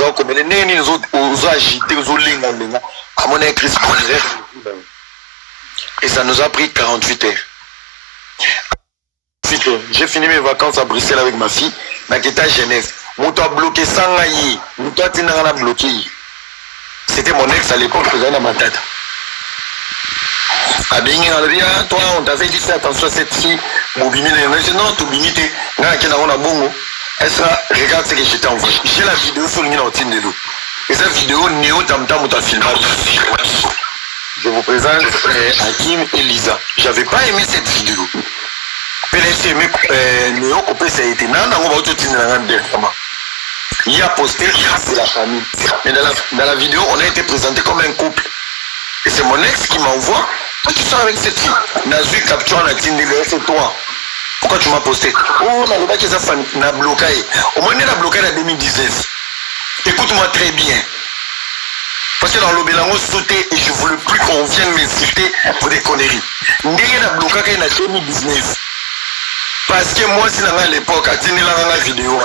Nazao comme les nés, nous aux agités, aux linga, à mon écrit. Et ça nous a pris 48 heures. J'ai fini mes vacances à Bruxelles avec ma fille, mais qui était à Genève. Mon toit bloqué sans aïe, mon toit n'a bloqué. C'était mon ex à l'époque, je faisais ma tête. Ah bien, toi, on t'avait dit fais attention à cette fille. Non, tu bimité. Elle sera, regarde ce que j'étais envoyé. J'ai la vidéo sur le Nino. Et cette vidéo, Néo Tam Tam, tu as filmé. Je vous présente Hakim et Lisa. J'avais pas aimé cette vidéo. PLC, Néo, ça a été. Il a posté, c'est la famille. Mais dans la vidéo, on a été présenté comme un couple. Et c'est mon ex qui m'envoie. Toi, tu sors avec cette fille. Nazu capture la Tindé, c'est toi. Pourquoi tu m'as posté? Oh, on a ça n'a bloqué. Au moins, on a bloqué en 2019. Écoute-moi très bien. Parce que dans le Bélango sauté et je voulais plus qu'on vienne m'insulter pour des conneries. Ndenge na bloqué en 2019. Parce que moi, si à l'époque, à Tindé la vidéo.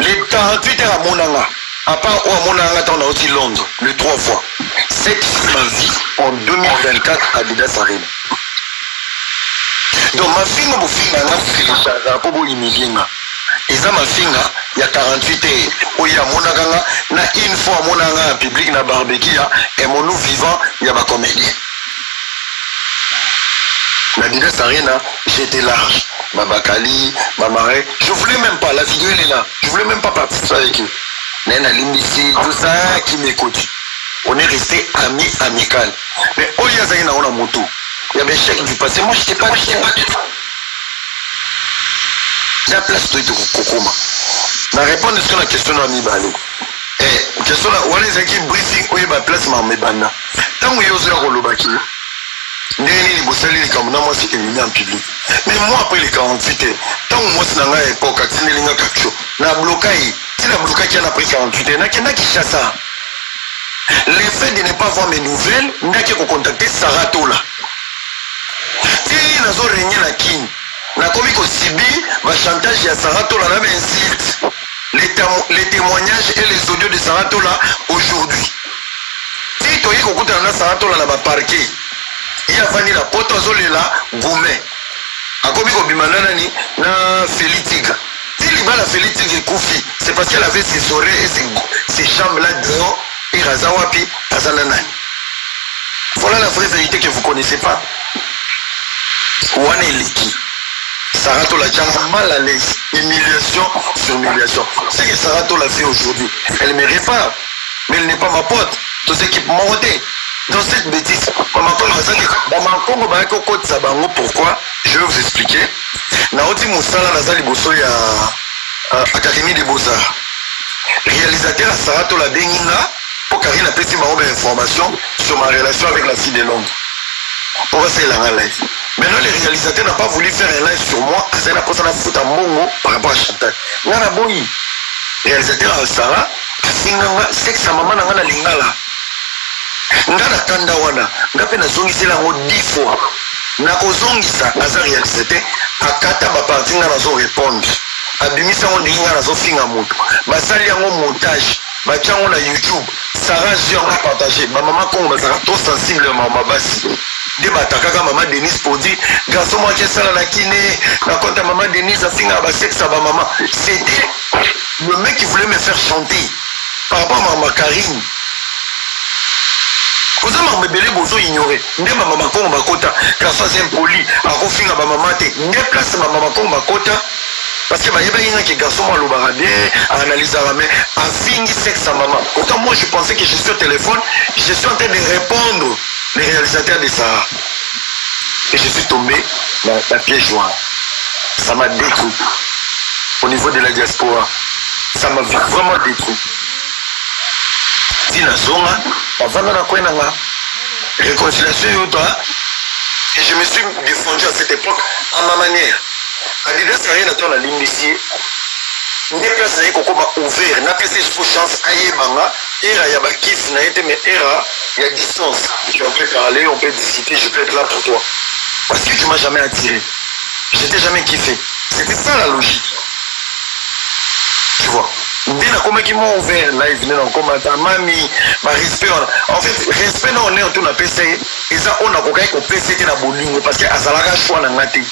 Les 48 heures à Monanga. À part où à Monanga, on a aussi Londres, le 3 fois. Cette ma vie en 2024 à Adidas Arena. Donc ma fille, ma fille, pour et ça, ma fille, il y a 48 heures. Où il y a Monanga, une fois Monanga en public, na barbecue, et mon nous vivant, il y a ma comédien. L'Adidas Arena, j'étais large. Ma Bakali, ma marée. Je voulais même pas, la vidéo elle est là. Je voulais même pas participer avec eux. Nena Limbisi, tout ça qui m'écoute. On est resté amis amical. Mais oh Yazaki na on a moto. Il y avait chèque du passé. Moi j'étais pas du tout. La place de Kokoma. La réponse à la question à Mibali. Eh, question là, on est qui briefing, où est ma place ma mebana. Tant que yo zero lobaki. Ndeni bosali les comme moi c'est qu'il en public. Mais moi après les 48 heures, tant que moi c'est dans la époque à Tinelinga Kacho, na bloqué. Si la bloqué qui a pris 48 heures, n'a qui chasse ça. Le fait de ne pas voir mes nouvelles, n'a qu'à contacter Sarah Tola. Si nous avons régné la king, n'a commis qu'au Sibi, ma chantage à Sarah Tola, là, insiste les témoignages et les audios de Sarah Tola aujourd'hui. Si tu as écouté Sarah Tola là-bas parqué, il y a vanni la pote là, gourmet. A commis qu'au Bimanani, na Félitiga. Si il va la Félitiga Koufi, c'est parce qu'elle avait ses oreilles et ses jambes là dehors. Et Razawapi, Azananani. Voilà la vraie vérité que vous ne connaissez pas. Wane Liki. Sarato l'a déjà mal à l'aise. Humiliation sur humiliation. C'est que Sarato l'a fait aujourd'hui. Elle me répare. Mais elle n'est pas ma pote. Tous ceux qui m'ont monté. Dans cette bêtise, pourquoi? Je vais vous expliquer. Naoti Moussala Nazali Bosso à Académie des Beaux-Arts. Réalisateur Sarato la Benina. Pour Karine a pris ma information sur ma relation avec la fille de Londres. Pour passer la live. Maintenant, le réalisateur n'a pas voulu faire un live sur moi. C'est la personne à foutre à Mongo par rapport à Chantal. Nana Boyi. Réalisateur à Sarah. C'est que sa maman n'a pas de lingala. Ngana Kanda Wana. Ngape na zongi c'est la mot 10 fois. Na kozongi sa aza réalisateur. Akata ba parti na zo répondre. Abimisa on dinga na zo finga moto. Basali yango montage. Batiango na YouTube, Sarah Zion a partagé. Ma maman comme bazara trop sensible ma basi. De batakaka maman Denise pour dire garçon moi qui sala na kiné, na compte maman Denise a finga ba sexe ba maman. C'était le mec qui voulait me faire chanter par rapport à maman Karine. Vous avez mabelé bozo ignoré. Ne ma maman comme bakota, garçon impoli, a refinga ba maman te. Ne place ma maman comme bakota. Parce que il y a des garçons qui ont analysé la main, a fini sexe à maman. Autant moi je pensais que je suis au téléphone, je suis en train de répondre les réalisateurs de ça. Et je suis tombé dans la pièce jointe. Ça m'a détruit. Au niveau de la diaspora, ça m'a vraiment détruit. Dina Zonga, avant de la réconciliation, et je me suis défendu à cette époque à ma manière. Adidas Arena dans la ligne ici. Des places qui sont ouvertes. N'a pas de chance à Yébanga. Era Yaba Kif n'a été mais Era, il y a distance. On peut parler, on peut discuter, je peux être là pour toi. Parce que tu m'as jamais attiré. Je t'ai jamais kiffé. C'était ça la logique. a comme qui m'ont ouvert live dans commentaire mami ma respect en fait respect non on est autour de PC et ça on a coquille au PC na bolingo parce que azalaka choix na ngati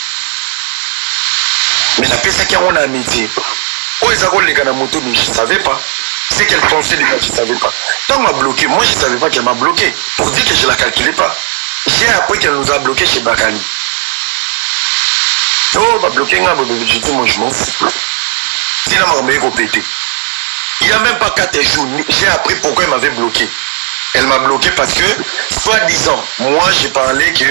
mais la PC qui on a métier oh ils ont les gars moto mais je savais pas c'est qu'elle pensait déjà je savais pas tant m'a bloqué moi je savais pas qu'elle m'a bloqué pour dire que je la calculais pas j'ai appris qu'elle nous a bloqué chez Bakani. Oh m'a bloqué je dis moi je m'en fous sinon m'a remis au pété. Il n'y a même pas 4 jours, j'ai appris pourquoi elle m'avait bloqué. Elle m'a bloqué parce que, soi-disant, moi j'ai parlé que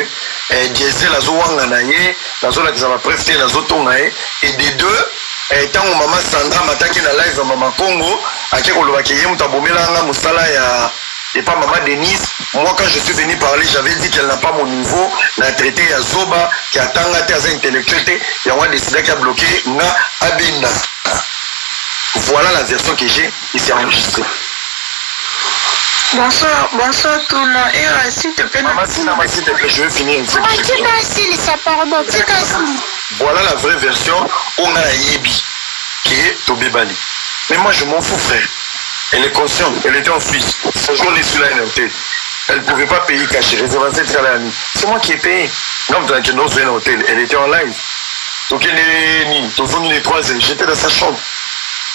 Diesel a zouanganaye, la zone qui m'a préféré, la zone tongaye, et des deux, tant que maman Sandra m'a attaqué dans la live maman Congo, à qui on l'a accueilli, on t'a bombé là, Moussala et pas maman Denise. Moi quand je suis venu parler, j'avais dit qu'elle n'a pas mon niveau, la traité à Zoba, qui a tant à intellectuel, et on a décidé qu'elle a bloqué, na Abina. Voilà la version que j'ai, il s'est enregistré. Bonsoir tout le monde. Et s'il te plaît, s'il te plaît, je vais finir une fois. Voilà la vraie version, on a Yebi, qui est Tobé Bali. Mais moi je m'en fous frère. Elle est consciente, elle était en Suisse. Ce jour est sur la NLT. Elle ne pouvait pas payer caché, réservation de l'année. C'est moi qui ai payé. Non, dans un hôtel, elle était en live. Donc elle est ni, les 3 heures, j'étais dans sa chambre.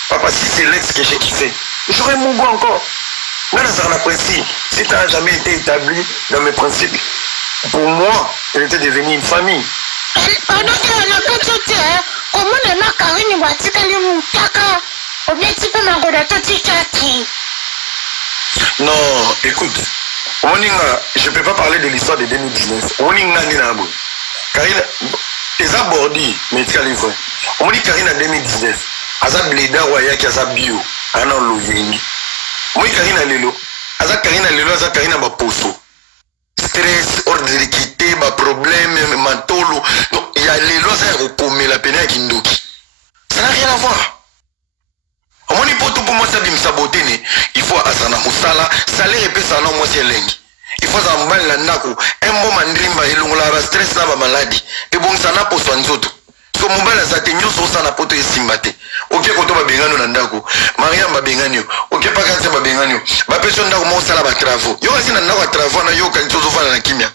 Papa, si c'est l'ex que j'ai kiffé, j'aurais mon goût encore. Mais là, ça n'a principe. Si tu n'as jamais été établi dans mes principes, pour moi, elle était devenue une famille. Non, écoute, je ne peux pas parler de l'histoire de 2019. Karine, les abordi, mais tu as les vrais. On dit Karine en 2019. Azab Bleda Waya qui a bio, Anan Loyengi. Moi, Karina Lelo, Azab Karina Lelo, Azab Karina Baposo. Stress, ordre d'équité, problème, mantolo. Donc, il y a les lois à recommer la peine à Kindoki. Ça n'a rien à voir. Au moins, pour moi, ça me saboter, il faut Asana Moussala, salaire et ça non, moi, c'est lengi. Il faut ça m'bal la nako, un bon mandrimba, il a stress, n'a pas maladie. Et bon, ça n'a pas soin d'autres. So mobile za te nyoso sana poto esimbate oke koto ba bengano na ndako Maria ba benganyo oke pa kanse ba benganyo ba peso ndako mo sala ba travaux yo kasi na ndako travaux na yo kan tozo fana na kimia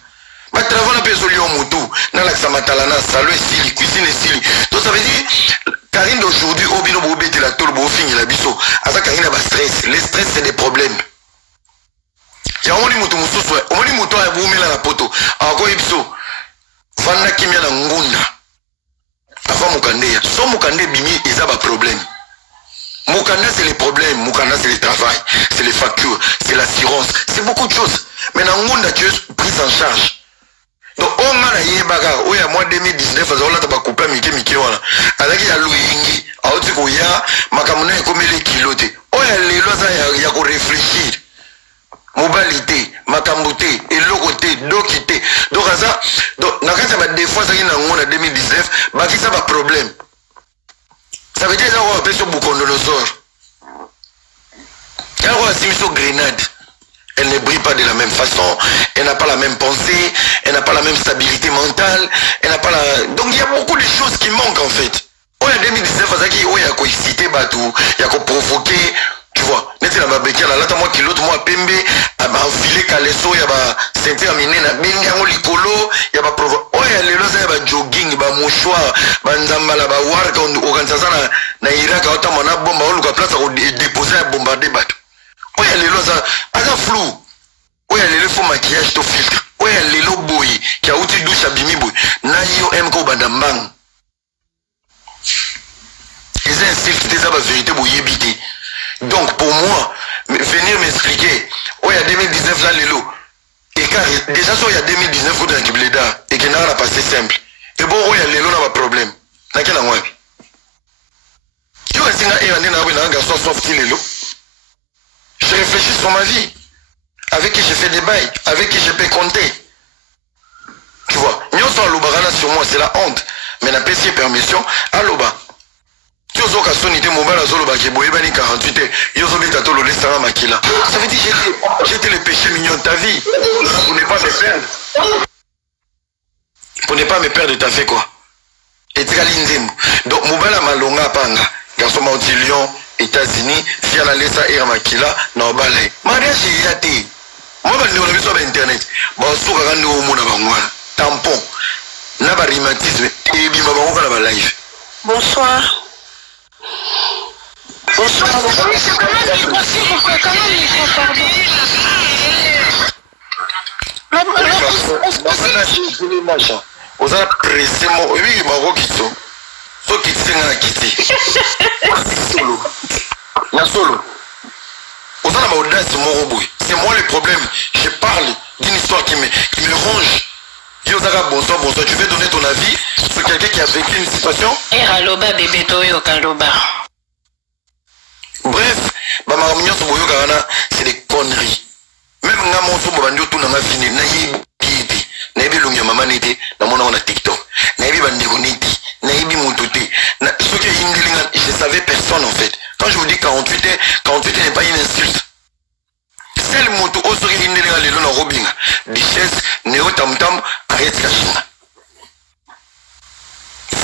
ba travaux na peso lio mutu na la samatala na salo esili cuisine esili to ça veut dire Karine d'aujourd'hui obino bo bete la tolo bo fini la biso asa Karine ba stress les stress c'est des problèmes ya omoni mutu mususu omoni mutu ya bumila na poto ako ibiso fana kimia na ngunda avant Moukandé, sans Moukandé Bimi, ils ont un problème. Moukanda c'est les problèmes, Moukanda c'est le travail, c'est les factures, c'est l'assurance, c'est beaucoup de choses. Mais dans le monde, tu es pris en charge. Donc, on a eu bagarre, oui, à mois 2019, on a coupé Miki, voilà. Alors, il y a Louingi, à Otikoya, Makamuna est comme les kilotés. Oh, il y a réfléchir. Mobilité, Makamboté, et logoté, dokité. Donc, ça, ça va des fois, ça y est, en 2019, bah, ça va problème. Ça veut dire que ça va appeler sur Boukondonosor. Elle va assumer sur Grenade. Elle ne brille pas de la même façon, elle n'a pas la même pensée, elle n'a pas la même stabilité mentale, elle n'a pas la... Donc, il y a beaucoup de choses qui manquent, en fait. Oh, en 2019, il y a quoi exciter, il y a quoi provoquer. Tu vois, n'est-ce pas, Babeki, là, moi qui l'autre, moi, Pembe, enfilé Kaleso, il y a ba ceinture miné, na bengango likolo, il y a ba provo, oh, il y a les lois, il y a ba jogging, ba mouchoir, ba nzambala, ba warka, organisation na Irak, autant mon bomba, on le place à déposer à bombarder bat. Oh, il y a les lois, à la flou. Oh, il y a les faux maquillage, to filtre. Oh, il y a les lots boy, qui a outil douche à bimi boy. Na yo mko badambang. Ils insistent des abats vérité pour yébiter. Donc pour moi, venir m'expliquer, oh il y a 2019 là les lots. Et quand déjà il y a 2019 où dans Kibleda et qu'il n'a pas passé simple. Et bon oh il y a les lots n'a pas problème. N'a qu'un moi. Tu vois si n'a un garçon soft les lots. Je réfléchis sur ma vie. Avec qui j'ai fait des bails, avec qui je peux compter. Tu vois, nous sommes l'obarana sur moi, c'est la honte. Mais la PC permission, à l'oba. Tu as dit sonité mobile à Zolo Baki Boébani 48 et Yosobi Tato le Lestara Makila. Ça veut dire que j'étais le péché mignon de ta vie. Pour ne pas me perdre. Pour ne pas me perdre, t'as fait quoi? Et tu as l'indim. Donc, mobile à Malonga Panga, garçon Mautilion, États-Unis via la lesa era makila na obale mariage yate moi ba ndona biso ba internet ba suka ka ndo mona ba ngwana tampon na ba rhumatisme et bima ba ngona ba live. Bonsoir. Bonsoir. Vous avez pressé mon. Oui, ma roquito. So qui tient à quitter. Solo. La solo. Vous avez ma audace, mon robot. C'est moi le problème. Je parle d'une histoire qui me ronge. Bonsoir, bonsoir. Tu veux donner ton avis sur quelqu'un qui a vécu une situation? Eraloba bébé toyo kaloba. Bref, c'est des conneries. Même nga monso bobandio tout na ma fini na yibi na yibi lungi mama nete na mona on a TikTok na yibi bandeko nete na yibi montoté na ce qui est indelinga je savais personne en fait. Quand je vous dis 48 n'est pas une insulte. Seul moto osori indelinga lelo na robinga richesse neo tam tam arrête kashina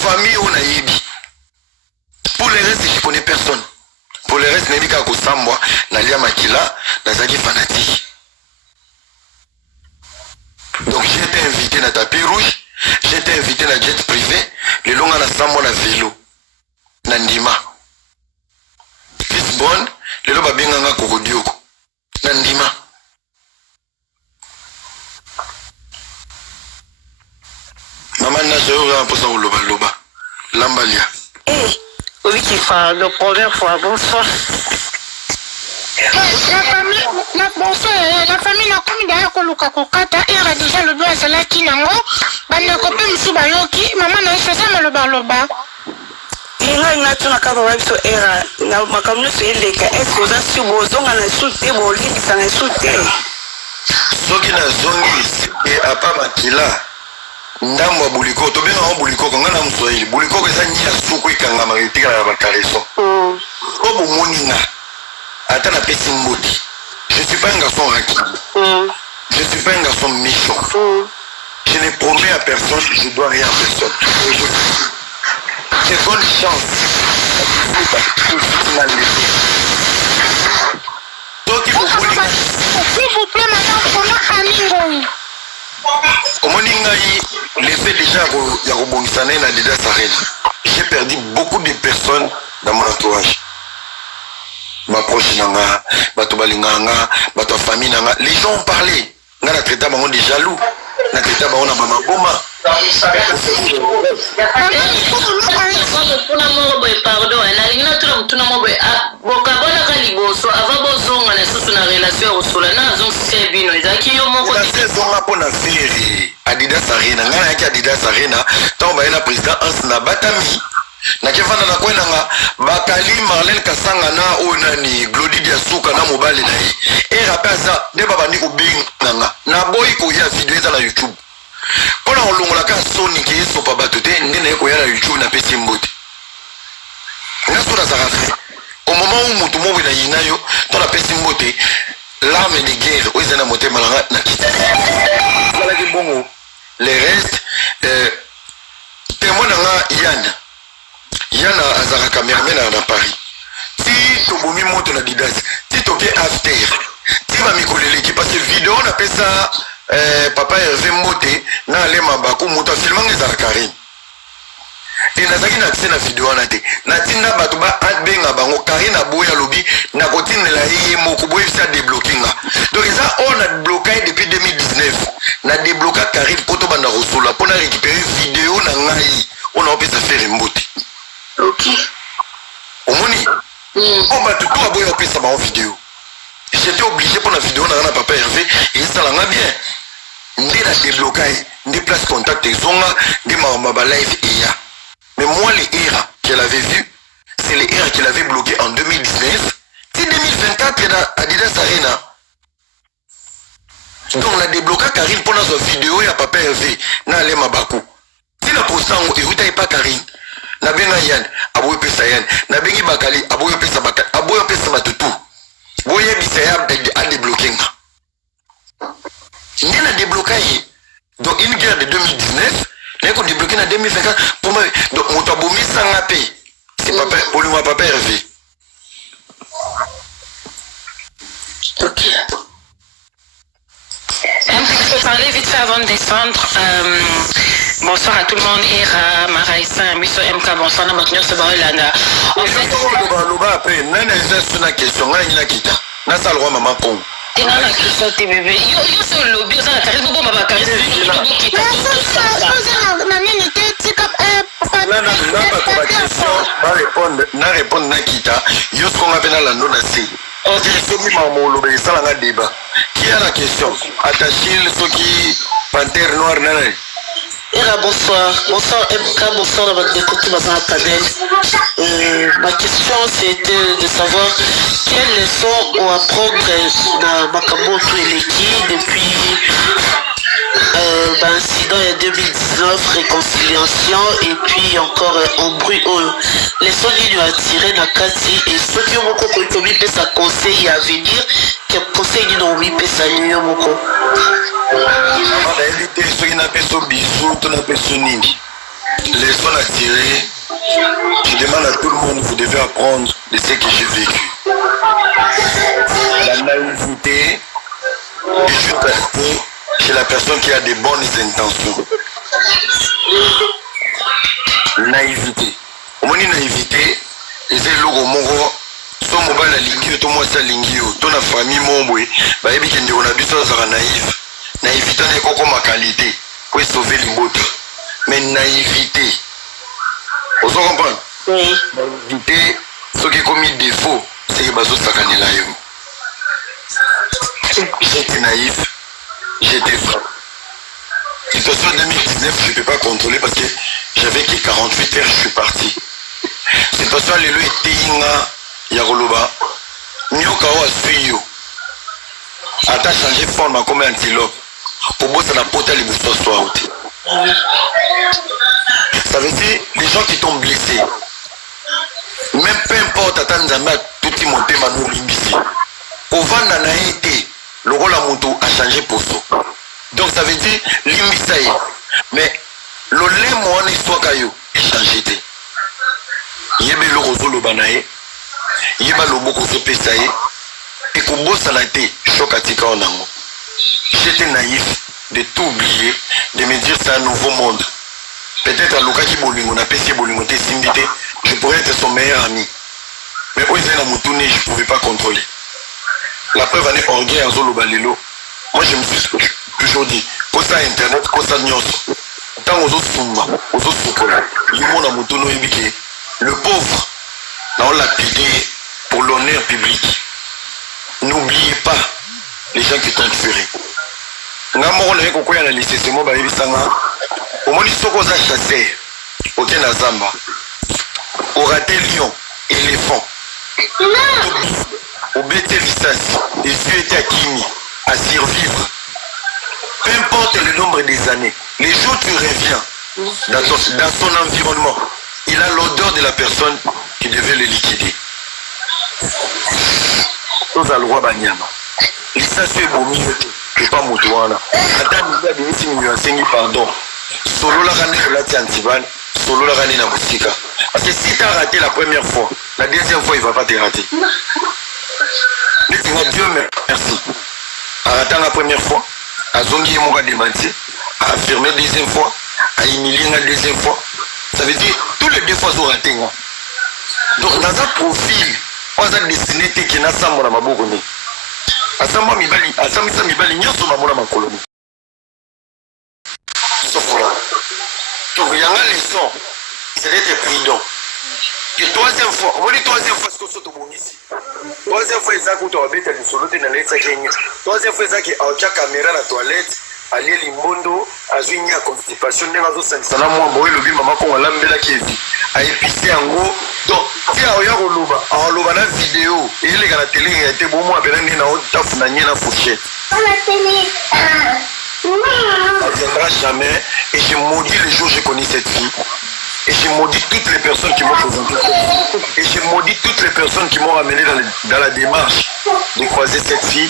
famille on a yibi. Pour les restes je connais personne. Pour les restes nebika ko sambwa na lia makila na zaki fanatique. Donc j'ai été invité dans tapis rouge, j'ai été invité dans jet privé, le long à la sambo na vélo, Nandima. Lisbonne, le long à Benganga Kokodioko, Nandima. Maman n'a jamais pour ça au loba loba, Lambalia. Eh, oui qui fait le première fois, bonsoir. La famille n'a commis d'ailleurs que Luka Kokata era déjà le doigt à la kinango. Bande copé msuba yoki, maman n'a fait ça le loba. Inga inga tuna kaba wabiso era na makamno so eleka est-ce oza si bozonga na sute boliki sana sute. Soki na zongi et apa makila. Ndamwa buliko to benga buliko ko ngana mswahili. Buliko ko zanyi ya suku ikanga makitika na bakareso. Obo moninga. Attends la petite moti. Je suis pas un garçon rapide. Je suis pas un garçon méchant. Je ne promets à personne, je dois rien à personne. C'est bonne chance. Donc il faut s'il vous plaît, madame, au Moningaï, l'effet déjà il y a rebondissane na Dida Sarel. J'ai perdu beaucoup de personnes dans mon entourage. Ma proche nanga, bato balinganga, bato famille nanga. Les gens ont parlé. Nga na traité bango des jaloux. Na traité bango na mama boma. Pardon, Adidas Arena, nga na Adidas Arena, tant ba na président Ansna Batami. Na kefana na kwena nga bakali Marlène Kasanga na onani Glody Diasuka na mobile na ye. Et rappel ça, de baba ni ko binga nga. Na boy ko ya vidéo za na YouTube. Pona olongola ka Sony ki so pa batote ndene ko ya na YouTube na pesi mbote. Na so na zarafe. Au moment où mutu mo na yinayo, to na pesi mbote, l'arme de guerre o ezana moté malanga na kita. Voilà ki bongo. Les restes témoin nga Yann. Yana azara cameraman na Paris. Si tobomi moto na Didas, si toke after, si va mikolele ki parce que vidéo na pesa papa Hervé Mbote na alema baku moto filmanga ezara Karim. Et nazaki na accès na vidéo na te. Na tinda bato ba adbenga bango Karim na boya lobi na kotinela yeye moko boye ça débloquinga. Donc ça on a bloqué depuis 2019. Na débloqué Karim poto banda rosola pour na récupérer vidéo na ngai. On a opé ça faire Mbote. Ok. Omoni. On va tout aboyer opé ça en vidéo. J'étais obligé pour la vidéo na papa Hervé et ça l'a bien. Ndé na débloqué, ndé place contact et zonga, ndé ma live et ya. Mais moi, les ERA qu'elle avait vu, c'est les ERA qu'elle avait bloqué en 2019. C'est 2024 et dans Adidas Arena. Donc, on a débloqué Karine pour notre vidéo et à Papa Hervé. Na ale mabaku. Si la postant, et vous n'avez pas Karine. Na benga Yann, abouye pesa Yann. Na bengi Bakali, abouye pesa Bakali. Abouye pesa Matutu. Boye bisaya a débloqué. Il y a débloqué. Donc, une guerre de 2019. Là, qu'on débloqué en 2024, pour moi, donc, on t'a beau mis sans la paix. C'est papa, pour lui, papa Hervé. parler vite fait avant de descendre. Bonsoir à tout le monde. Ira, Maraïsa, Miso MK, bonsoir. En fait, la question t'es bébé. Yo c'est le lobby, ça la charisme bon ma charisme. Na répondre na kita. Yo ce qu'on appelle la non assez. Ok, c'est qui m'a molobé ça la débat. Qui a la question? Attachil ceux qui panthère noire nana. Ira, bonsoir. Bonsoir MK, bonsoir dans écouter dans un panel. Ma question c'était de savoir quelles leçons on apprend dans Makambo Toueleki depuis l'incident en 2019, réconciliation et puis encore embrouille. Les leçons qu'ils ont tiré dans Kati et ceux qui ont beaucoup commis peut conseil à venir, quel conseil ils ont mis peut saluer beaucoup. On a évité ceux qui n'ont pas ce bisou, tout n'a pas ce nini. Les leçons à tirer, je demande à tout le monde, vous devez apprendre de ce que j'ai vécu. La naïveté est juste restée chez la personne qui a des bonnes intentions. Naïveté. Au moins, naïveté, et c'est le logo moro. So mobile la lingio, tout moi ça lingio, tout la famille mon bah et bien on a vu ça ça naïf. Naïveté n'est pas comme ma qualité pour sauver les bottes. Mais naïveté. Vous comprenez? Oui. Naïveté, ce qui a commis défaut, c'est que bazo sakane là yo. J'étais naïf, j'étais franc. Situation 2019, je ne peux pas contrôler parce que j'avais que 48 heures, je suis parti. Situation lelo était Yaroloba, Nyoka wa suyo. Ata changer forme comme un antilope. Pour bosser la pote à l'émission soir. Ça veut dire les gens qui t'ont blessé. Même peu importe, attends, Zamba, tout est monté, Manu Limbisi. Au vent n'a été, le rôle à moto a changé pour ça. Donc ça veut dire Limbisi. Mais le lait, mon histoire, Kayo, est changé. Yebe le roseau, le banae. Yeba loboko so pesaye et kobo salate chokatika onango. J'étais naïf de tout oublier, de me dire c'est un nouveau monde. Peut-être à Lukaki Bolingo, on a pété Bolingo, je pourrais être son meilleur ami. Mais où est-ce que je ne pouvais pas contrôler. La preuve en est orgueil à Zolo Balelo. Moi je me suis toujours dit, pour ça internet, pour ça nyos. Tant aux autres soumma, aux autres soukolo, le pauvre. On l'a lapidé pour l'honneur public. N'oubliez pas les gens qui t'ont tué. Au moins, ils sont chassés. Au Zamba. Au raté lion, éléphant. Au bêté licence. Les yeux étaient à Kimi, à survivre. Peu importe le nombre des années, les jours où tu reviens dans son environnement, il a l'odeur de la personne qui devait le liquider. Nous allons le roi Banyama. Il s'assure au milieu de pas Moutouana. Attends, il a pardon. Solo la rane de la Tiantiban, solo la rane de la Moustika. Parce que si tu as raté la première fois, la deuxième fois, il ne va pas te rater. Mais Dieu merci. En ratant la première fois, à Zongi Moura démenti, à affirmer la deuxième fois, à humilier la deuxième fois. Ça veut dire tous les deux fois sont ratés. Donc dans un profil, on a dessiné qui n'a pas de mabogoni. À ça, Mibali, à ça, Mibali, n'y a pas de colonie. Sauf là. Donc il y a une leçon, c'est d'être prudent. Et troisième fois, on va dire troisième fois, c'est que c'est tout ici. Troisième fois, ils ont été le solo de la lettre. Troisième fois, ils ont été la caméra dans la toilette. Aller Limbondo, à jouer à constipation, dans la zone de moi, moi, le maman, qu'on a l'ambela qui est vu. À épicer en gros. Donc, si on a un loba la vidéo, et il est à la télé, il a été bon, moi, après, il y a un taf, il y a une fourchette. Ça ne viendra jamais. Et j'ai maudit le jour où j'ai connu cette fille. Et j'ai maudit toutes les personnes qui m'ont présenté. Et j'ai maudit toutes les personnes qui m'ont amené dans la démarche de croiser cette fille.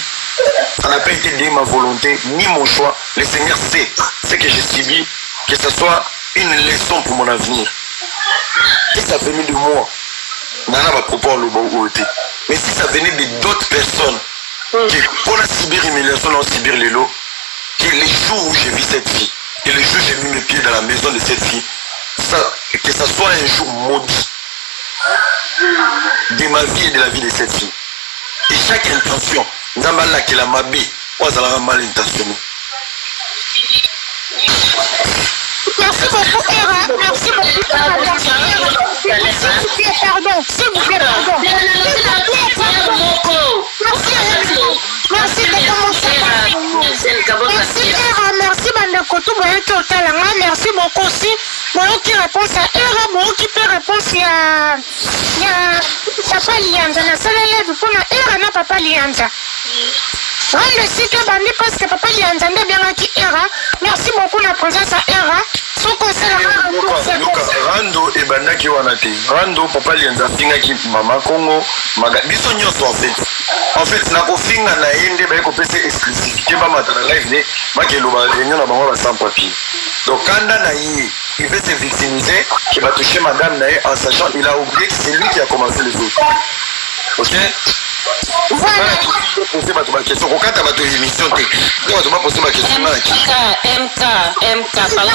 Ça n'a pas été de ma volonté, ni mon choix. Le Seigneur sait ce que j'ai subi, que ce soit une leçon pour mon avenir. Si ça venait de moi, nana va proposer le bon. Mais si ça venait d'autres personnes qui, pour la cyber humiliation, on cyber les lots, que les jours où j'ai vu cette fille, et le jour où j'ai mis mes pieds dans la maison de cette fille, que ça soit un jour maudit de ma vie et de la vie de cette fille. Et chaque intention, Nzambala qui la mabé, moi ça l'a mal intentionné. Merci beaucoup, Era. Merci beaucoup, Era. Pardon, s'il vous plaît, pardon. Merci de commencer. Merci, Era. Merci, Bandeko. Merci beaucoup aussi. Bon, qui réponse à Era, bon, qui peut réponse à Papa Lianza. La seule élève pour la Era, n'a Papa Lianza. Le site bandit parce que Papa Lianza n'a bien acquis Era. Merci beaucoup la présence à Era. Rando et Bandaki Wanate. Rando, Papa Lianza Fingaki, Mama Congo, Biso Nyoso en fait. En fait, na kofinga na ende ba ko pese exclusivité ba matana live ne ba ke lo ba réunion na bango ba sans papier. Donc kanda na yi, il veut se victimiser, qui va toucher madame Naé en sachant il a oublié que c'est lui qui a commencé les autres. Ok? Voilà. Poser ma question. Quand tu as ma émission, tu vas poser ma question. MK, pardon.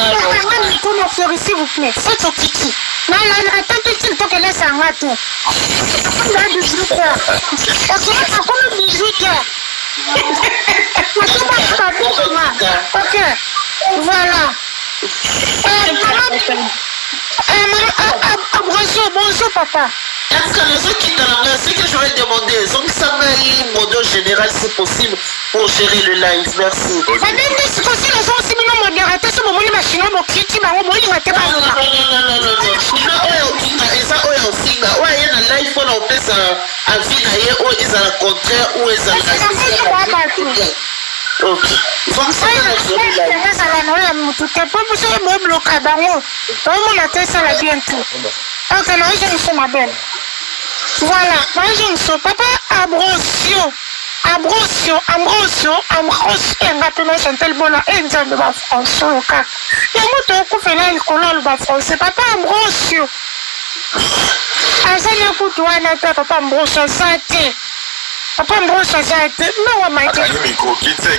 S'il vous plaît, c'est au kiki. Non, attends tout de suite pour qu'elle laisse un raton. Il a 18 heures. On a 18 heures. Ok, voilà. Bonjour, papa. Ce que je vais demander, donc ça m'a eu un modèle général si possible pour gérer le live. Merci. Voilà, moi je ne sais pas, Ambrosio, maintenant Chantal Bona, et de ma François, il y a un peu de là, il connaît le français, papa Ambrosio. Azali kutu wana ta papa Ambrosio Zate. Papa Ambrosio Zate, non, ma tête.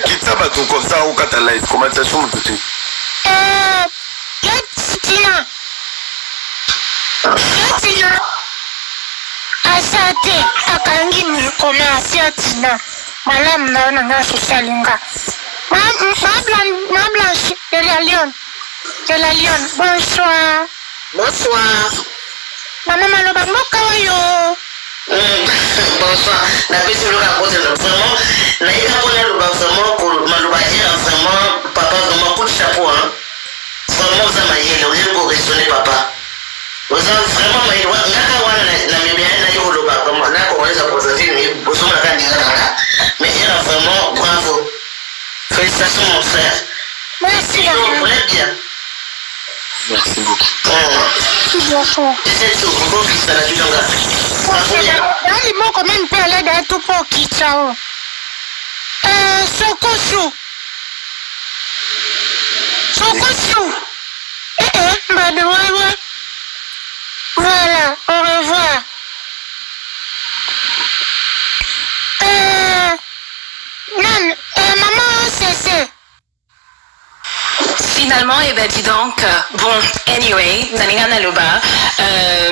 Quitte ça, bateau comme ça, au Catalaïs, comment ça se fait? Tina. Asante akangi mikoma asiatina malamu naona ngaso salinga ma blanche de la Lyon bonsoir maman maloba mboka wayo bonsoir na pesi loka kote na vraiment na ina pona loba vraiment pour maloba dire vraiment papa vraiment coup de chapeau hein vraiment ça m'a yé le ko raisonner papa vous avez vraiment mais ngaka wana na mimi na yo loba comme na ko weza positive mais boso na kandi ngaka mais il a vraiment bravo félicitations mon frère merci vous l'êtes bien merci beaucoup c'est tout vous qui ça la tulanga nani moko même pe ala da to po kichao sokosu mbade wewe. Voilà, au revoir. Maman, c'est... Finalement, eh ben dis donc, bon, anyway, Naningana Loba,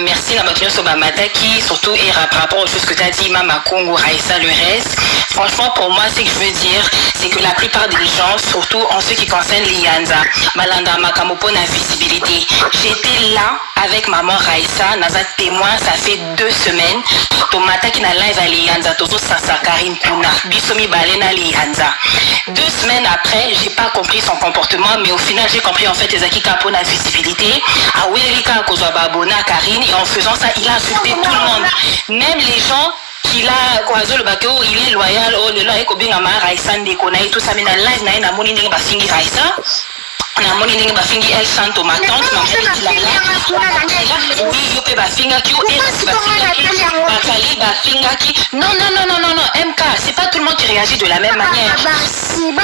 merci la matinée sur Mataki, surtout et par rapport aux choses que tu as dit, Mama Congo, Raïssa, le reste. Franchement, pour moi, ce que je veux dire, c'est que la plupart des gens, surtout en ce qui concerne l'Iyanza, Malanda, Makamopo, na visibilité. J'étais là avec maman Raïssa, Naza témoin, ça fait 2 semaines. Tomata qui na live à l'Iyanza, Tozo Sasakarine Puna, Bisomi Balena l'Iyanza. 2 semaines après, j'ai pas compris son comportement, mais au final, j'ai compris en fait Ezaki Kapo na visibilité. À Welika Kozwababona, Karine, et en faisant ça, il a insulté tout le monde. Même les gens qu'il a croisé le bateau, il est loyal, oh, le là, Ekobingama, Raïssa, Ndekonaï, tout ça, mais dans live, na moni ndenge bafingi Raïssa. Na moni ndenge bafingi El Santo, ma tante, ma mère dit là, oui, yo pe bafinga ki, bafinga ki, non, MK, c'est pas tout le monde qui réagit de la même manière. Tout le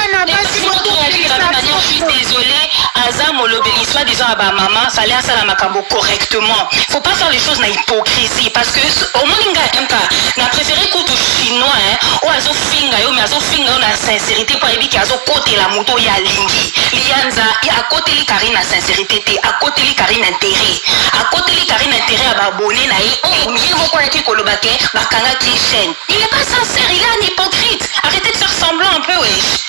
monde qui réagit de la même manière, je suis désolée, Azam Olobeli, soit disant à ma maman, fallait à ça la makambo correctement. Faut pas faire les choses na hypocrisie, parce que au moninga MK, n'a préféré koutou chinois, hein, ou azo finga, yo, mais azofinga na sincérité mpo ayebi ke azokotela moto oyo alingi lianza akoteli Karine na sincérité te akoteli Karine intérêt akoteli Karine intérêt ya babone na ye oyo ye moko ayaki koloba ke bakangaki chaîne il est pas sincère il est un hypocrite arrêtez de faire semblant un peu wesh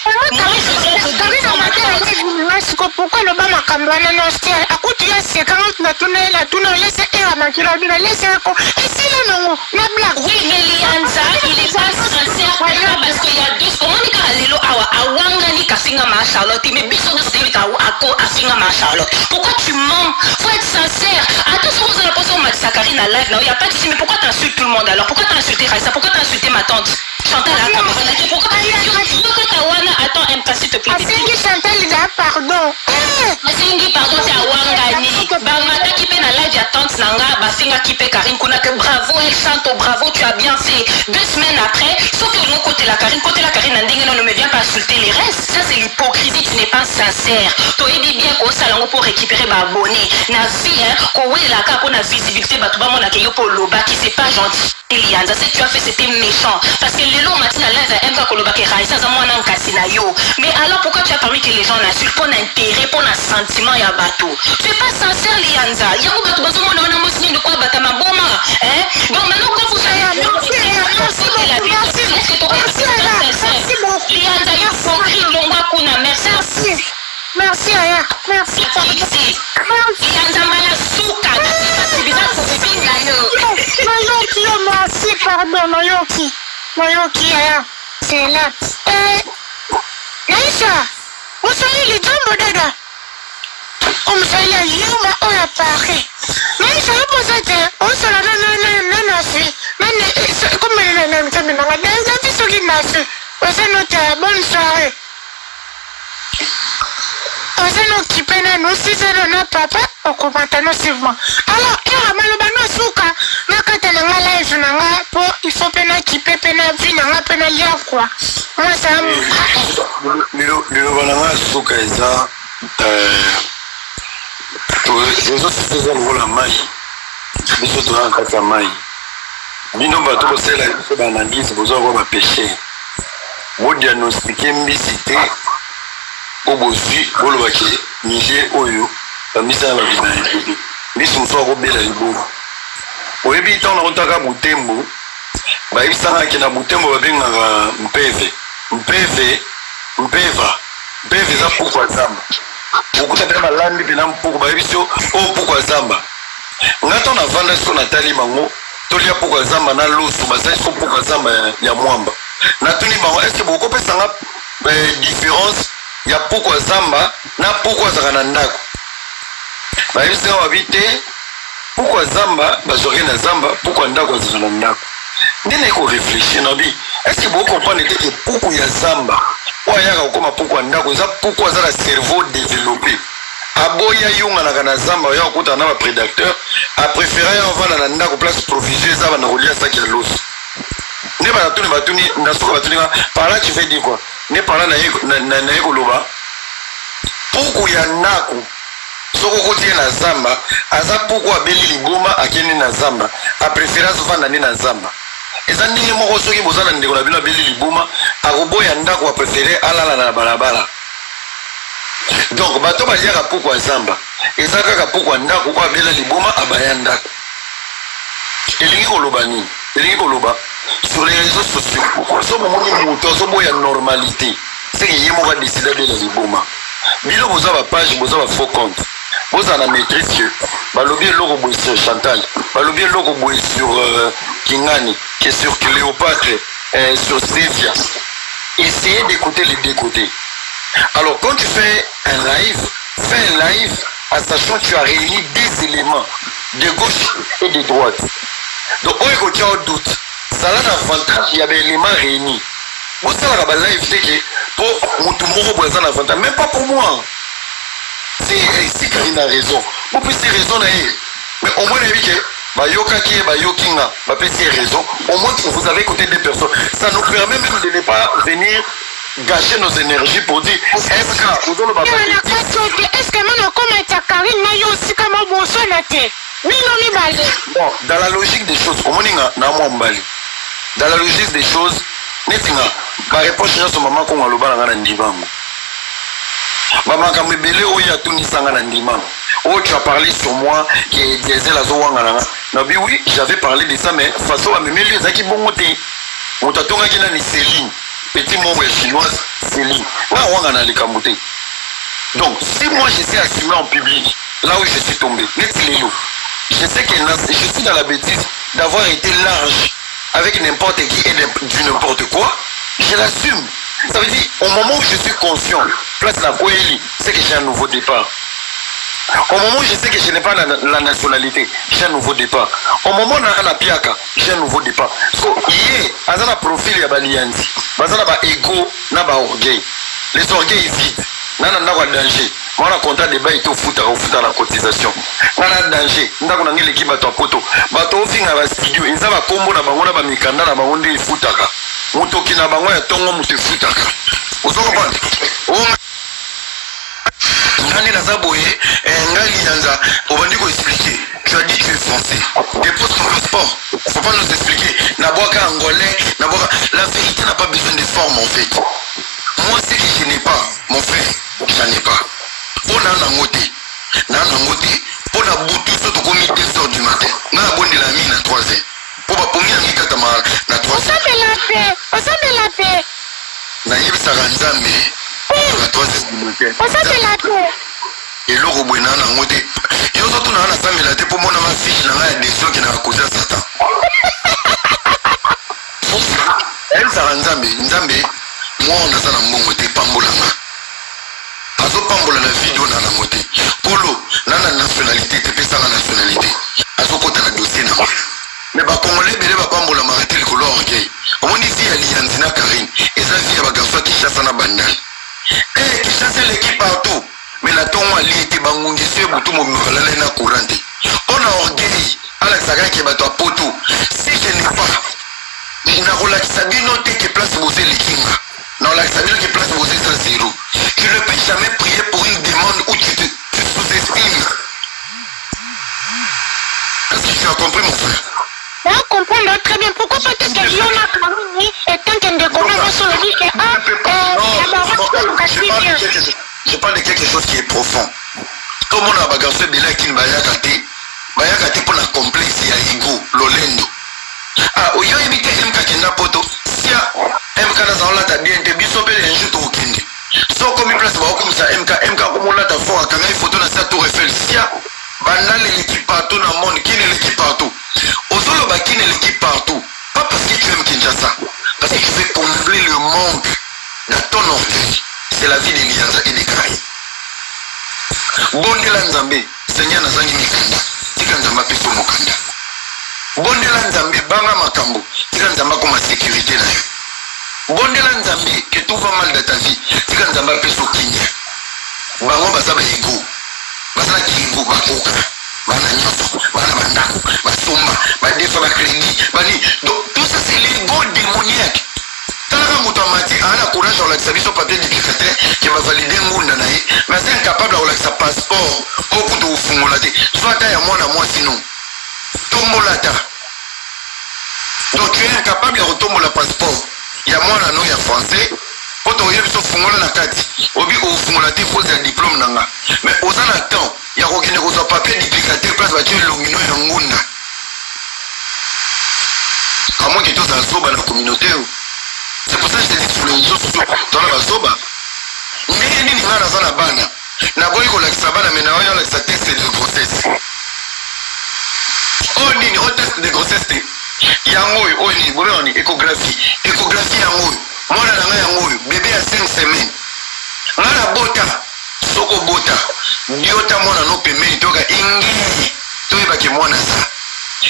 pourquoi le bas makambo wana no style akuti ya sekanga na tuna laisse era makila bila laisse ko esila nango na blague oui mais lianza il est pas sincère parce qu'il y a deux comment ni ka lelo awa awanga ni kasinga ma Charlotte mais biso de style ka ako asinga ma Charlotte pourquoi tu mens faut être sincère attends si vous allez poser au Matissa Karine à live là il y a pas de souci mais pourquoi t'insultes tout le monde alors pourquoi t'as insulté Raissa pourquoi t'as insulté ma tante Chantal à la caméra pourquoi attends M s'il te plaît Asengi Chantal là pardon Asengi pardon c'est awangani bamata qui pe na live ya tante nanga basinga qui pe Karine kuna que bravo elle chante bravo tu as bien fait 2 semaines après sauf que nous côté la Karine ndenge non ne me viens pas insulter les restes ça c'est l'hypocrisie tu n'es pas sincère toi ebi bien ko salango pour récupérer ba abonné na vie hein ko wela ka pour na visibilité batu ba mona ke yo pour loba qui c'est pas gentil Lianza ce que tu as fait c'était méchant parce que lelo matina live aime pas koloba ke Raissa za mwana nkasi na yo mais alors pourquoi tu as permis que les gens l'insultent pour l'intérêt pour un sentiment ya bateau tu es pas sincère Lianza yango bato bazo mona wana mosini de quoi batama boma hein donc maintenant quand vous allez Lianza ya fokri longwa kuna merci merci Aya merci Lianza mala suka Mayoki merci pardon Mayoki Aya c'est là Naisha Moussali jambo dada Moussali yuma oya pare Naisha opposite Osala na fi Comme le nanga Dans un tisoli na fi Osanote bonne soirée Osano kipena no sisero na papa Okomata no sivma Alors era maloba no suka Nakata nanga live nanga Po il faut pena kipe pena vi nanga pena lia quoi Moi ça liloba nanga suka eza ezosisa lokola mai biso toza na kati ya mai bino bato bosala biso banangisi bozwa kwa bapeshe bodiagnostike mbisi te o bozwi bolobaki milie oyo bamisana babima ebele mbisi mosu akobela liboma oyebi ntango nakotaka butembo bayebisangaki na butembo babengaka mpeva eza puku ya zamba okuta mpe balambi mpena mpuku bayebisi o puku ya zamba nga to navanda siko natali bango tolia puku ya zamba na loso basali siko puku ya zamba ya mwamba natuni bango eske bokopesanga différence ya puku ya zamba na puku azaka na ndako bayebisanga babi te puku ya zamba bazwaki na zamba puku ya ndako azaka na ndako ndenge ekoreflechir na bi eske bokomprendre te ke puku ya zamba oyo ayaka kokoma puku ya ndako eza puku aza na cerveau développé aboya yunganaka na zamba oya kokutana na baprédateur apréféra ya ovanda na ndako place provision eza bana kolia saki ya loso nde batuni ndasuka batuninga parla tu fais dire quoi nde parla na ye koloba puku ya ndako soko kotie na zamba aza puku abeli liboma akende na zamba apréféra azovanda nde na zamba eza ndenge moko soki boza na ndeko na bino abeli liboma akoboya ndako apréféré alala na balabala donc bato baliaka puku ya zamba eza kaka puku ya ndako oyo abela liboma abaya ndako elingi koloba nini elingi koloba sur les réseaux sociaux so bomoni moto azoboya normalité seke ye moko adeside abela liboma bino boza bapage boza bafaux compte boza na maîtrise que balobi eloko boye sur Chantal balobi eloko boye sur Kingani qui est sur Cléopâtre sur Sylvia essayez d'écouter les deux côtés. Alors quand tu fais un live en sachant que tu as réuni des éléments de gauche et de droite. Donc on est au doute ça a l'avantage il y a des éléments réunis vous savez la live c'est que pour tout le monde un avantage même pas pour moi. C'est Karine a raison. Vous pouvez raison mais au moins raison. Au moins vous avez écouté des personnes. Ça nous permet même de ne pas venir gâcher nos énergies pour dire est-ce que vous bon, dans la logique des choses, dans la logique des choses, netinga bareproche nyonso mama kongo aloba na nga na ndimango bamakambo ebele oyo atunisanga na ndimango oh tu as parlé sur moi qui est diesel azowanga nanga nabi oui j'avais parlé de ça mais façon amemeli ezaki bongo te moto atongaki nani Céline petit mot chinoise Céline nga wanga na likambo te. Donc si moi je sais assumer en public là où je suis tombé neti lelo je sais que je suis dans la bêtise d'avoir été large avec n'importe qui et du n'importe quoi, je l'assume. Ça veut dire, au moment où je suis conscient, place la Koeli, c'est que j'ai un nouveau départ. Au moment où je sais que je n'ai pas la nationalité, j'ai un nouveau départ. Au moment où je suis piaka, j'ai un nouveau départ. Parce que hier, dans le profil, il y a balianti, dans le ego, il y a orgueil. Les orgueils vides, il y a un danger. Moi, le contrat de débat est au foot à la cotisation. Il y a un danger. Il y a l'équipe à ton poteau. Bato fin à la studio. Il y a un combo na bango na ba mikanda na bango de footaka. Mutoki na bango ya tongo mute footaka. Vous comprenez? Nani na zaboye ngali yanza obandi ko expliquer. Tu as dit que tu es français. Dépose ton passeport. Faut pas nous expliquer. Naboaka angolais, naboaka. La vérité n'a pas besoin de forme en fait. Moi, ce que je n'ai pas, mon frère, je n'en ai pas. On a un moté. On a un moté. On a boutu surtout comme 2h du matin. On a bon de la mine à 3h. Pour pas pour m'y tata mal à 3h. On s'appelle la paix. On s'appelle la paix. Naïb Saranzambe. À 3h du matin. On s'appelle la paix. Et l'eau bon na moté. Et on surtout na femme la tête pour moi ma fiche na des gens qui n'a causé Satan. Elle Saranzambe, Nzambe. Moi on a ça na mbongo te pambolanga. Azo pambola na vidéo na na moté. Polo na nationalité te pesa na nationalité. Azo kota na dossier na. Mais ba congolais bele ba pambola marete le color orgueil. On dit vie alliance na Karine. Et ça vie ba garçon qui chasse na bandal. Eh qui chasse l'équipe partout. Mais la ton ali était bangungi se butu mo mala na courante. On a orgueil. Alex Saga qui ba to poto. Si je n'ai pas na relax sabino te que place bosser les kinga. Non, la Sabine qui place vos à zéro. Tu ne peux jamais prier pour une demande où tu sous-estimes. Est-ce que tu as compris, mon frère? On comprend très bien. Pourquoi peut-être que Lyon a Carouni et tant qu'elle découvre sur le dit que je parle de quelque chose qui est profond. Tout le monde a bagagé Bela qui m'a yagate pour la complexe et ego, l'olendo. Ah, au y'a évité MK qui n'a pas poto. Si MK n'a pas la bien, t'es bien sauvé les jeux au Kindi. So comme il place comme ça, MK comme on l'a d'abord, quand il faut donner sa tour Eiffel. Si banal l'équipe partout dans le monde, qui est l'équipe partout. Au solo, qui est l'équipe partout. Pas parce que tu aimes Kinshasa, parce que tu veux combler le manque dans ton orgueil. C'est la vie des Lianza et des Caraïbes. Bondela Nzambe, Seigneur Nazangi Mikanda, Tika Nzamba Peso Mokanda. Bondela Nzambe, Banga Makambo, Tika Nzamba comme sécurité là. Bondela Nzambe, que tout va mal dans ta vie, Tika Nzamba Peso Kinya. Bango Basaba Ego, Basala Kigo, Bakoka, Bana Nyoto, Bana Bandako, Basoma, Badefa Bakrédit, Bani. Donc tout ça c'est l'ego démoniaque. Un courage sur l'exhibition papier d'éducateur qui va valider le monde, mais c'est incapable de relaxer passeport au coup de fumolate. Soit à moi, sinon. Tombolata. Donc tu es incapable de retomber le passeport. Il y a moi, il y a français. Quand on y a besoin de fumola na kati, obi au fumolate, il faut un diplôme nanga. Mais aux en attend, il y a aucun papier d'éducateur, place va tuer l'omino et l'anguna. À moins que tout ça soit dans la communauté. C'est pour ça que je te dis sur les réseaux sociaux, dans la zoba. Mais il y a dans la bana. Na boy ko lakisa bana mais na oyo lakisa test de grossesse. Oh nini o test de grossesse. Yango oyo ni bobe ni échographie. Échographie yango. Mwana na yango bébé à 5 semaines. Ngala bota soko bota. Biota mwana no pemeni toka ingi. Toyeba ke mwana sa.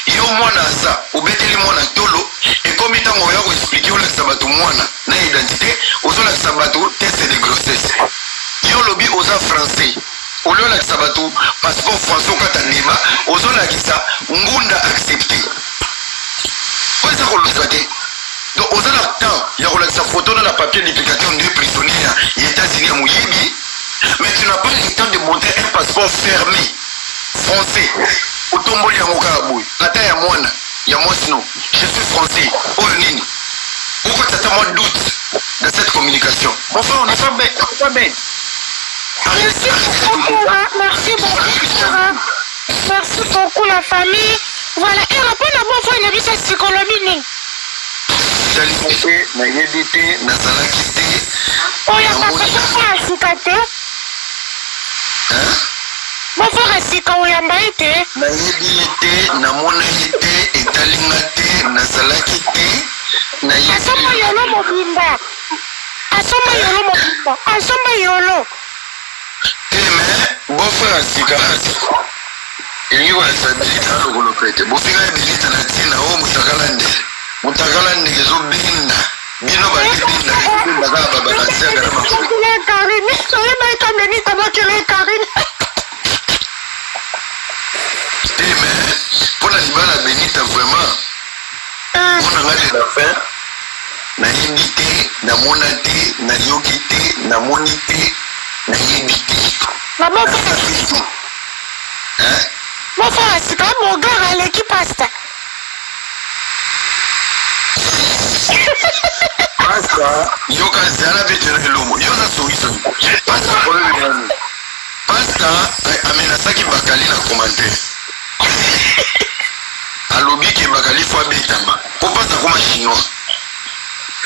Yo mwana za obeteli mwana tolo et comme il t'a expliqué on sabato mwana na identité aux la sabato test de grossesse yo lobby aux français au lieu la sabato passeport français kata débat aux la kisa ngunda accepté quoi ça qu'on le souhaite donc aux la temps il y a la photo dans la papier d'implication de prisonnier il est assigné à Mouyibi mais tu n'as pas le temps de montrer un passeport fermé français. Otomboli ya mokaboui ata ya mwana ya mwasino je suis français oyo nini pourquoi tata moi doute de cette communication. Enfin, on n'est pas bête. Merci beaucoup, merci beaucoup, Sarah. Merci beaucoup, la famille. Voilà, et rappelle à moi, il y a vu cette psychologie. J'allais na yedité, na salakité. Oh, il y a pas de sika. Hein? Mon frère, c'est quand il y a maïté. Na yedité, na monayité, etalingate, na salakité, na yedité. Asoma yolo mobimba. Asoma yolo. Mais, bon frère, sika. Il y a un stabilité à l'ogolopété. Bon frère, il y a un tina, oh, mutakalande kezo binda. Bino ba binda, binda ka ba balancer ka na mafu. Karine, soye ba kameni tabakele Karine. Mais pour la libala Benita vraiment. On a gardé la fin. Na yebité, na monate, na yokité, na monité, na yebité. Na mon frère. Hein? Mon frère, c'est comme mon gars à l'équipe pasta. Pasta, yoka zala betele lomo. Yoka souisa. Pasta problème. Pasta amena saki bakali na commentaire. Alobi ke bakali fo betama. Ko pasta koma chinois.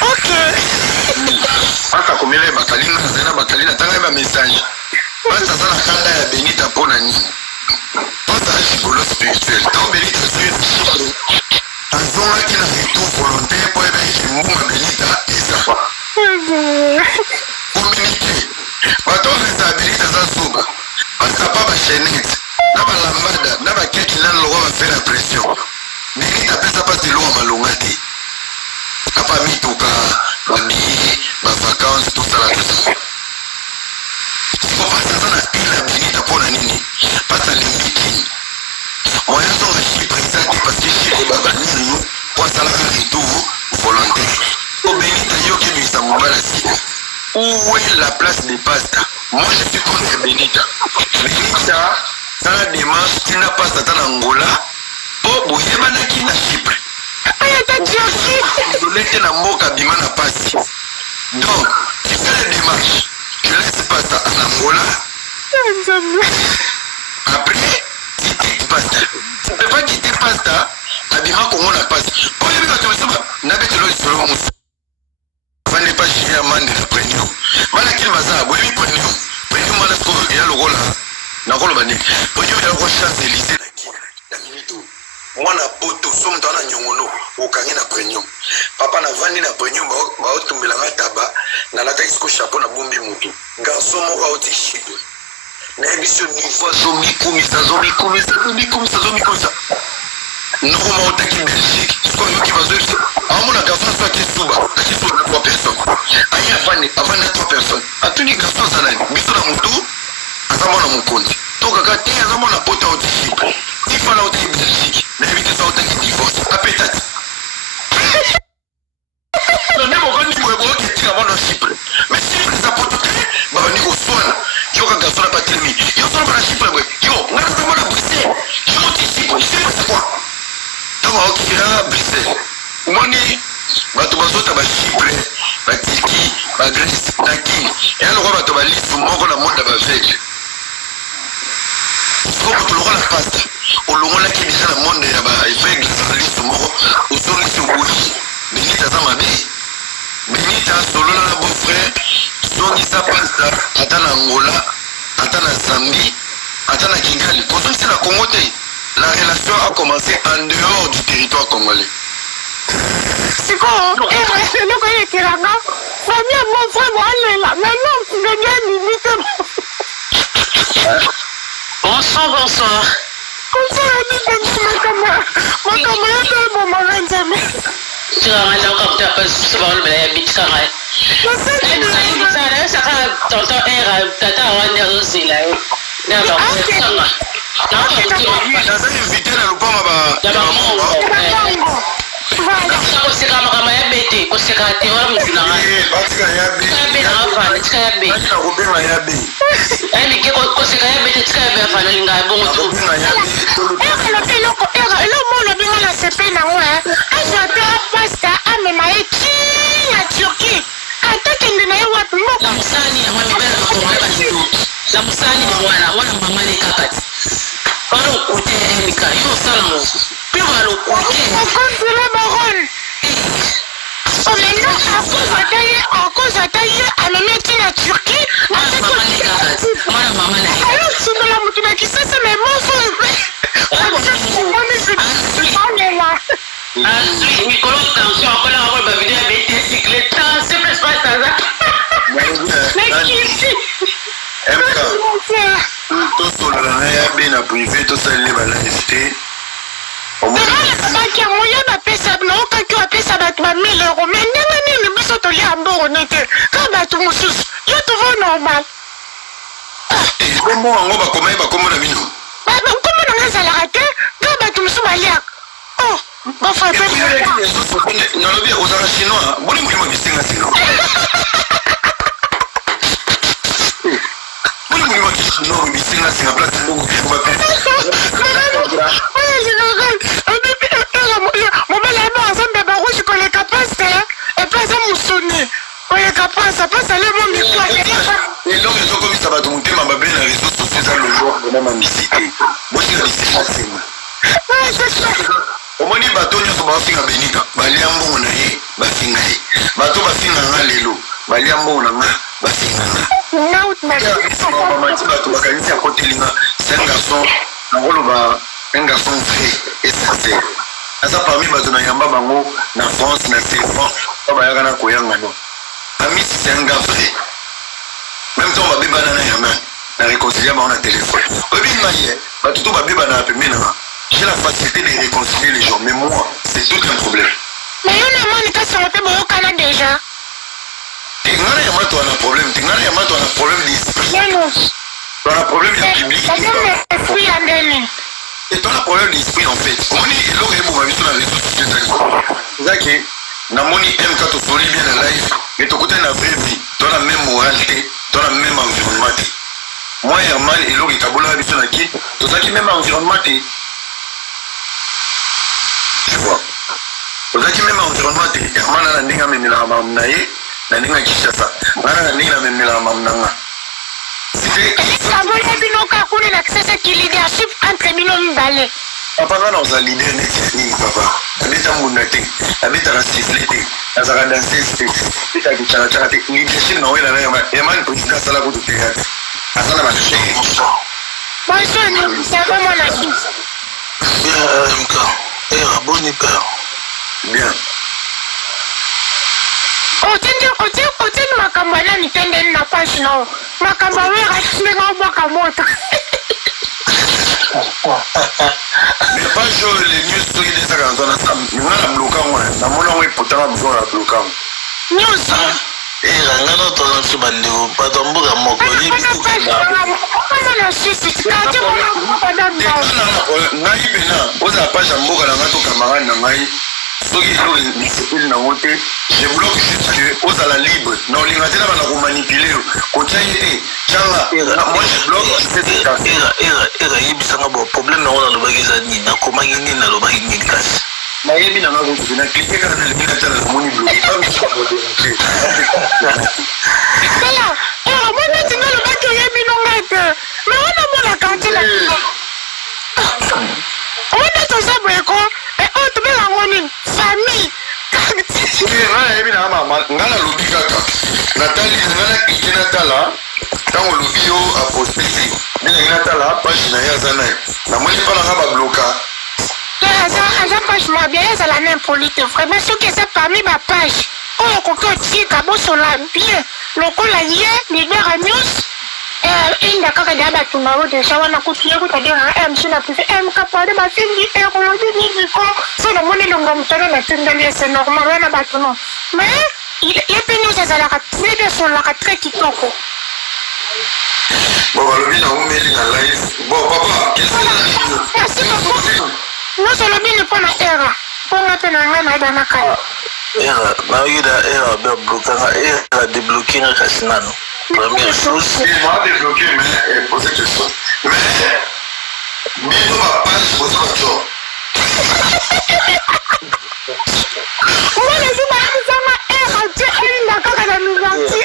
Ok. Pasta komele bakali na zela bakali na tanga ba message. Pasta sana kanda ya Benita pona nini. Pasta chikolo spirituel. Tant Benita spirituel. Azonga kina retour volontaire pour aider Mbuma Benita et ça. Communiquer. Bato responsabilité za suba. Parce que pas chaînette. Na ba lambada, na ba keki na lo va faire la pression. Benita pesa pas de l'eau malongati. Apa mituka, babi, ba vacances tout ça là tout ça. Siko pasa sana ila Benita pona nini? Pasa limbiki. Moyen sont réunis présenter parce que chez Baba Nini, pour ça là retour volontaire. Au Benita Yoki Bisa Mobala Sika. Où est la place des pastas? Moi je suis contre Benita. Benita, dans la démarche, tu n'as pas Satan Angola. Oh, Bouyemana qui n'a Chypre. Vous l'êtes dans Moka Bimana Passi. Donc, tu fais la démarche. Tu laisses Pasta en Angola. Après, tu quittes Pasta. Tu ne peux pas quitter Pasta. Abima Congo n'a pas. Pour les gens qui sont là, n'habite le solo. Vous n'avez pas géré un man de la prénom. Malaki Maza, oui, prénom. Prénom, Malasko, il y a le rôle là. N'a pas le banni. Prénom, il y a le rôle chance de lycée. Mwana poto somme dans la nyongono okangi na premium papa na vandi na premium ba otumbela taba na lata isko chapeau na bombi mutu garçon moko oti chipe na ebiso niveau zomi kumisa noko ma otaki Belgique isko yoki bazo iso amona garçon so ki suba aki so na 3 personnes aya avant na 3 personnes atuni garçon zanani biso na mutu azamona mukonzi toka kati azamona poto oti chipe il faut la haute Belgique, mais évitez ça autant qu'il divorce. Appétit. Le même au niveau qui est tiré à Chypre. Mais si les apôtres, bah, on y va soin. Yo, quand garçon n'a pas terminé. Yo, ça va à Chypre, yo, on a vraiment la Bruxelles. Yo, tu sais quoi, c'est quoi? Donc, on a Bruxelles. On dit, bah, tu vas sauter à Chypre, bah, Tiki, bah, Grèce, Naki. Et alors, on va te balayer sur le monde, la monde d'aveugle. Comme tu l'auras la pasta, au long là qui est déjà le monde là-bas, il fait que les gens au sol ils sont bouillis. Benita Zamabe, Benita solo là beau frère, son qui sa pasta, attends Angola, attends Zambie, attends Kigali. Quand on s'est la Congo, la relation a commencé en dehors du territoire congolais. C'est quoi? C'est le pays qui est là. Famille, mon frère, moi, elle est là. Maintenant, tu veux bien limiter. Bonsoir. Comme ça, on dit que tu m'as comme mon maman, tu vas aller encore te passer sur le bébé, tu vas aller. Ça va, tonton Era, tata, on est aussi là. D'accord, c'est ça. Naza invité na lupama ba Mongo. Koseka makama ya bete, koseka tewa mzina. batika ya bi. Kabe na afana, tika ya be. Batika kobenga ya bi. Ani ke koseka ya bete, tika ya be afana linga bongo tu. Kobenga ya bi. le monde bien la CP na ouais. Ajouter pasta amema eti la musali wana mama le kakati balo kote emika yo salango pe balo kote konzela baron oh maintenant à cause ataye amene tina Turquie mwana mama na alors sumela mutu na kisasa mais bon azui mikolo tension akola akola ba video avec des cycles temps c'est presque pas ça mais qui tosolola na ya be na privé tosalele balive te baki yango yo bapesa naokaki bapesa bato ba 1000 euro mais ndenge nini biso tolia mbongo nete ka bato mosusu yo tovo normal kombo yango bakomai bakombo na bino kombo nanga ezalaka te ka bato mosusu baliaka oh bafrape nalobi ozala chinois boni molimo bisenga sino boni molimo chinois bisenga singa place mbongo mobala ya baensemble barouge koleka pase epe aza mosoni koleka pase pase alemo mikwa eloko ezokomisa bato motema babe na réseau sociaux eza lobor bonama misi te bosinga bisenga singa omoni bato nyonso baofinga benika balia mbongo na ye bafinga ye bato bafinga nga lelo balia mbongo na nga bafinga nga bamati bato bakanisi akotelinga c'est un garçon nakoloba un garçon vrai et sincère aza parmi bato na yamba bango na France na CFA po bayaka na koyanga no amisi c'est un gars vrai même temps babebana na yanga na réconcilia bango na téléphone oyebima ye bato to babebana na pembe nanga j'ai la facilité de réconcilier les gens, mais moi, c'est tout un problème. Mais on a moins de cas sur le pays au Canada déjà. Tingana yama tu as un problème, tingana yama tu as un problème d'esprit. Tu as un problème public. Et tu as un problème d'esprit en fait. On dit que l'on est bon, mais sur la réseau social. C'est-à-dire que namoni aime quand tu souris bien la live, mais tu côté la vraie vie, tu as la même moralité, tu as le même environnement. Moi, il y a mal et l'on est taboula avec son acquis, tu as le même environnement. Tu vois, ozaki même environnement te yamana na ndenge amemela mamu na ye na ndenge akishasa ngana na ndenge amemela mamu na nga aboya bino kakune na kisasa ki leadership entre bino mibale papa ngana oza leader neti ya nini papa abeta mbunda te abetaka sifle te azaka danseuse te abetaki cakacaka te leadership na oyela na yamani président asala kutu te ya te aza na bashee bonsoni sava mwana fils bien MK bon père. Bien. Oteni makambo na nitende na page na makambo we rashinga boka moto. Mais pas jour les news sur les ça quand on a ça. Nous on a bloqué moi. Na mona we pourtant besoin de bloquer. News. Ngana to na subandiko patombuka moko yibi. Na sisi tikati mona pada ndo. Ngai bena oza page mboka na ngato camarade na ngai. Soki lo discipline na wote, je bloque juste que oza la libre. Na olinga tena bana ko manipuler. Ko tsaite changa. Moi je bloque, je fais des cas. Era yibi sanga bo problème na ona lo bagisa ni na komangi ni na lo bagi ni kasi. Na yebi na ngako kuna cliquer kana na libina tala moni bloqué. Pas mi so ko déranger. Bella, moi tu ne le pas que yebi no ngate. Mais on a mon cantine. On est tous à Breko et on te met la monnaie famille. Ngana yebi na mama ngana lobi kaka. Natali ngana kikina tala. Tango lobi yo apostisi. Ngana tala page na ya zana. Na moni pa na ba bloquer. Aza page moi bien ça la même politique vraiment ce que c'est parmi ma page on kokko tika boso la bien lokola ye libera news inda kaka da ba tuma wo de shawana kutie ko tadira MC na privé MK pade ba findi e ko ni ko so na moni longa mutana na tindali c'est normal wana ba tuno mais il peut nous ça la très bien sur la très kitoko bon balobi na umeli na live bon papa qu'est-ce que c'est non solo bien pour la era pour la peine na dana kai Era na ida era be bloquer era débloquer na kasinano première chose il m'a débloqué mais poser question mais biso ba page pour ça job wala zuba sama era je inda kaka na nuvanti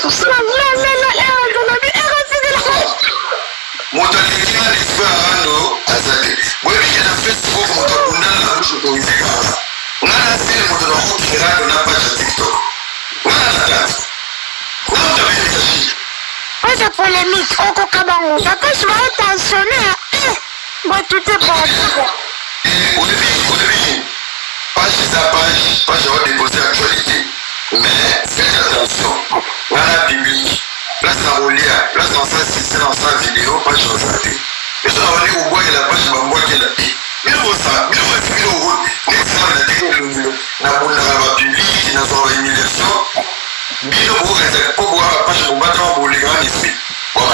tout ça la era de la era c'est de la okutera na page ya TikTok. Pas de polémique, on cocabango. Papa, je m'ai attentionné. Moi, tout est bon. Au début, page va déposer actualité. Mais faites attention. Dans la Bible, place dans Rolia, place dans sa système, dans sa vidéo, page dans sa tête. Et ça va aller au bois et la page va boire qu'elle a dit. Mais on ça, mais on va finir au route. Next time, la tête, la bonne la publique, dans son humiliation. Bino pour que pour voir page pour battre pour les grands ici. Bon, là,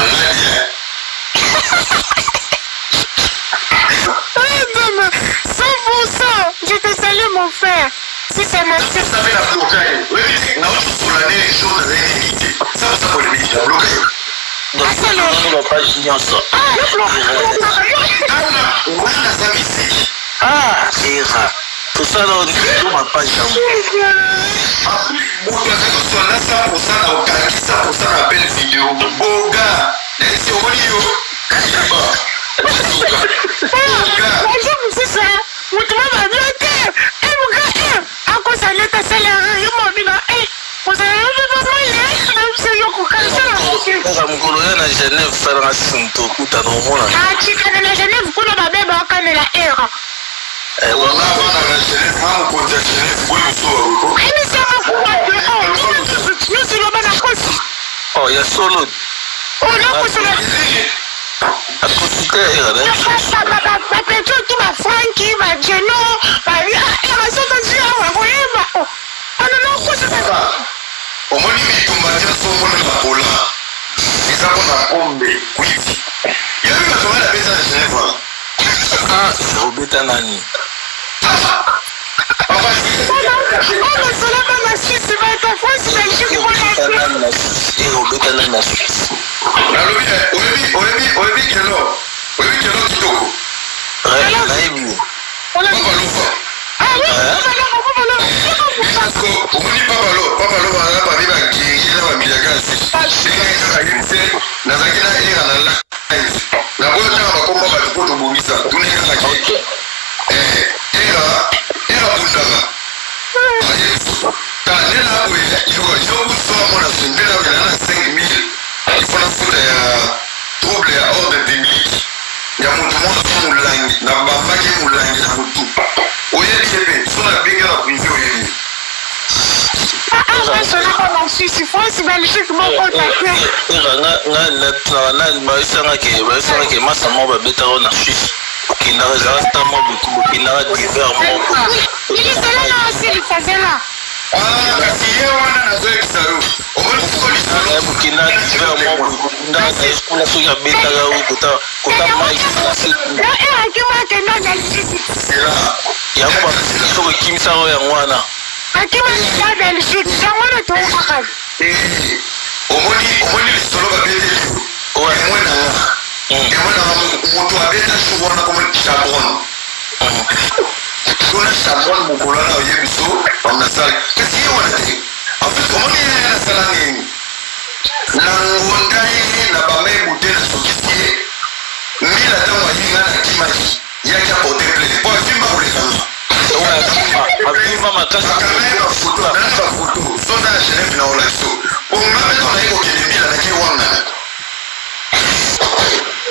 Oui, 100%. Je te salue, mon frère. Si ça m'a fait. ça fait la blocage. Oui, mais non, je suis l'année, les choses avaient limité. Ça va pour les médias bloqués. Donc, on va pas signer ensemble. Ah, Ira. Tout ça, là, on est sur ma page. mokolo ya na Genève salanga sinto okutana omona achikana na Genève kuna babeba wakanela era oh ya solo akosika era bapetro tu bafranki bajeno basotaziawakoyeba ananakosa omoni mitumba nyonso omona bakola eza mpona pombe kwiti yabi batonga na beza na Genève obeta nani obeta nani na Suisse oyebi kelo kitoko nayebi omoni papalo baza babi bageri na bamiliakasi nazalaki na era na live nakoyotanga bakomba bato mpo tobongisa tunekakaki era bundaka tandela boye yobusoamona sembela okela na 5000 ifona futa ya trouble ya ordre public ya motu moko molangi na bamaki molangi na motu oyebi ye mpe so na benge na privé oyebi bayesangaki masa moko babetaka na Suisse okendaka ezala sta moko bokendaka diver moko kasi ye wana nazoyebisa yo omoni fukolisalo bokendaka diver moko ndaka kuna soki abetaka kota mai yango soki ekimisaka yango wana omoni lisolo babeteli emwenanga moto abetaki wana komoni chabron tuna chabron mokolo wana oyebi so bamnasala kasi ye wana te enfait omoni ye nasala nini na ngonda ye na bamai te na sokisi ye mbila ntango ayinga na kimaki yaki aporte plainte po avimba kolekanga avimba makasi bafoto sonda ya Genève na olaso ongameto naye kokende mbila naki wangana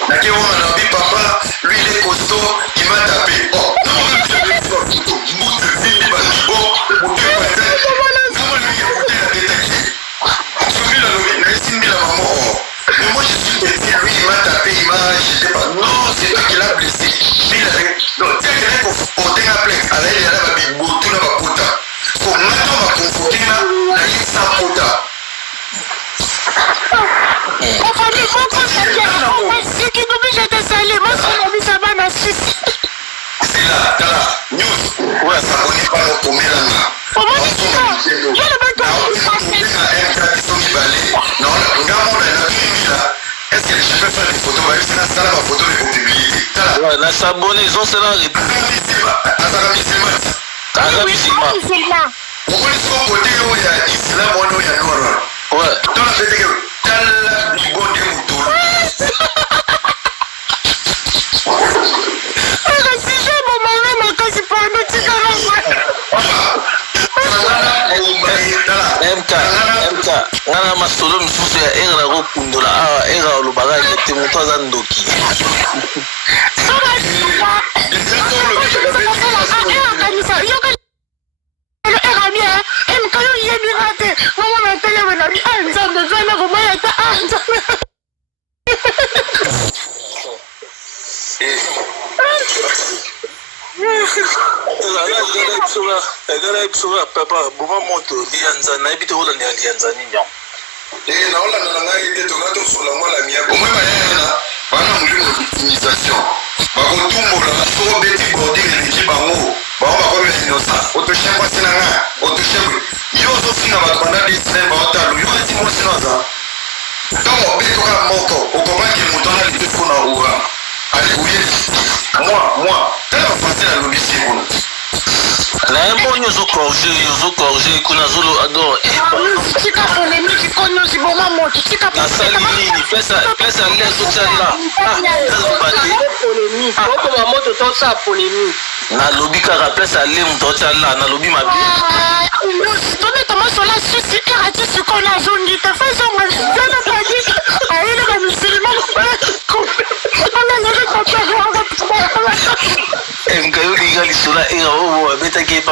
nabi papa lui il est costaud il m'a tapé oh non bout de vie il m'a dit bon pour que comment lui a coûté la détective celui là naïsimbila maman mais moi je suis petit lui il m'a tapé il m'a jeté pas non c'est toi qui l'a blessé non tiens quelqu'un pour porter un plainte alors il y a là babibo tout là baputa pour maintenant ma convoquer là na yi sans puta c'est là tala news ouais ça connaît pas au komelanga est-ce que je peux faire des photos c'est la salle ma photo est publiée tala na s'abonner ils ont cela okoli siko kote oyo ya islam wana oyo ya noir tala peteke tala bibonde mutulu MK ngana masolo misusu ya era kokundola awa era olobaka ete moto aza ndoki egala episoga papa boma moto lianza nayebi te olanda ya lianza nini naolanda na ngai te tonga tosola ngwala miako omwe bayayana bana molimo optimisation bakotumbola soko beti bording eleki bango bango bakomi innocent otoshe kwasi na nga otoshe yo ozofinga bato banda destin baotalo yo ati mwasino aza ntango obetoka moko okomaki moto ana lipeso na ura alikuye moi tala bafrançais nalobi sikono naye mbonyi ozokorge kuna azolo ador nasali nini pesa lezotala nalobi kaka pesa le moto otala nalobi mabe mkayoliga lisola era obo abetaki epa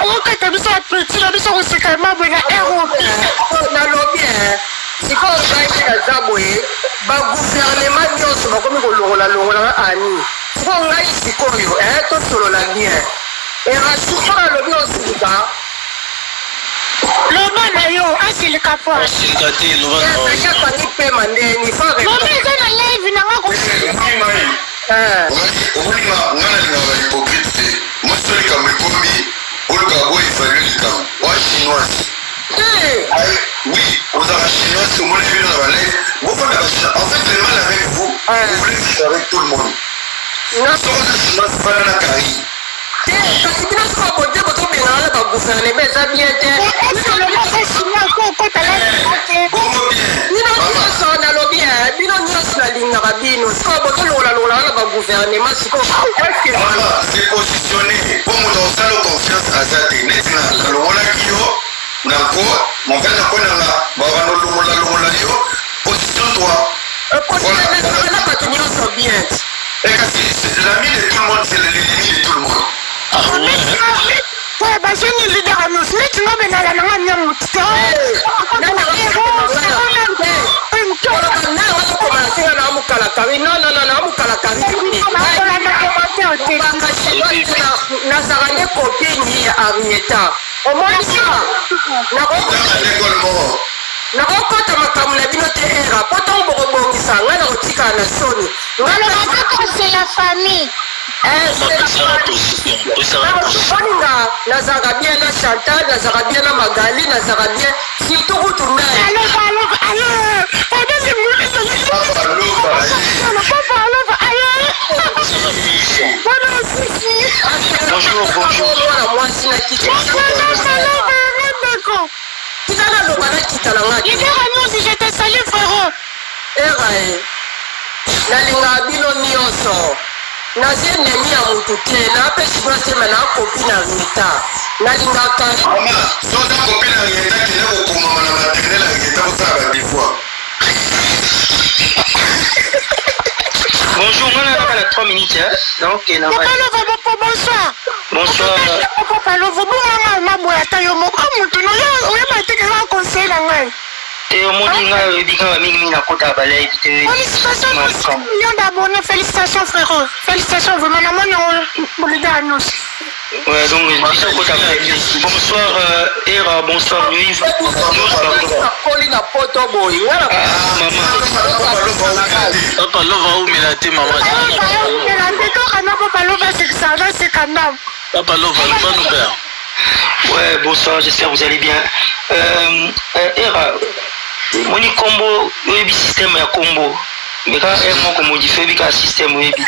okata biso apeti na biso koseka mabwena nalobi sikoyo ngai mpe naza boye baguvernema nyonso bakomi kolongola ani sikoyo ngai sikoyo tosolola bien erasuka alobi osika loba na yo asilika po asilika te loba naoakangi mpe mandeni loba eza na live nanga okolinga ngana lingaka hypocrite te mosi olikambo ekomi oluka boevalue likambo wa chinoise oui ozalaka chinoise omoni bino na balive bofanda bachinois en fait le mal avec vous vous voulez vivre avec tout le monde soko za chinoise fana na kari kasi bino soka bote botobengana na baguvernema eza bien te bino nyonso nalobi bino nyonso nalingaka bino sikoyo botolongolalogola na baguvernema sikoyo se positionne po moto osala confiance aza te neti nalongolaki yo nako mofai nakonanga babanolongolalogola yo position toi positionne bato nyonso bien kasi l'ami de tout le monde c'est l'ennemi de tout le monde bazoni leader anos neti ngobenala nanga nyamuti nawakomansinga na amukalakari nazaka nde kopini ya arieta omonisima nakokota makambo na bino te era po ntango bokobongisa ngai nakotikala na soni c'est la famille oninga nazalaka bien na chantal nazalaka bien na magali nazalaka bien surtout kutu naiwana mwasi na kiti tikana loba na kita na nga era nalingaka bino nyonso naza enemi ya motu te napesi brosema na kopi na reta nalingaka soza kopi na reta kende kokomama na maternel ya reta kosala badefoi bonjour ngana naka na 3 minutes donc bonsoir bonganga maboya ata yo moko motu oyeba tekela conseil na ngai te omoni ngai oyebi kaka mingimingi nakota balai te million d'abonnés félicitations frérot félicitations vraiment namoni bolida annonce ouais donc biso kota bonsoir era bonsoir nuit koli na poto boy papa lova umela te mama papa lova c'est quand même papa lova nous père. Ouais, bonsoir, j'espère que vous allez bien. Era, moni combo, webi système ya combo. Mais quand moi comme modifie bika système webi.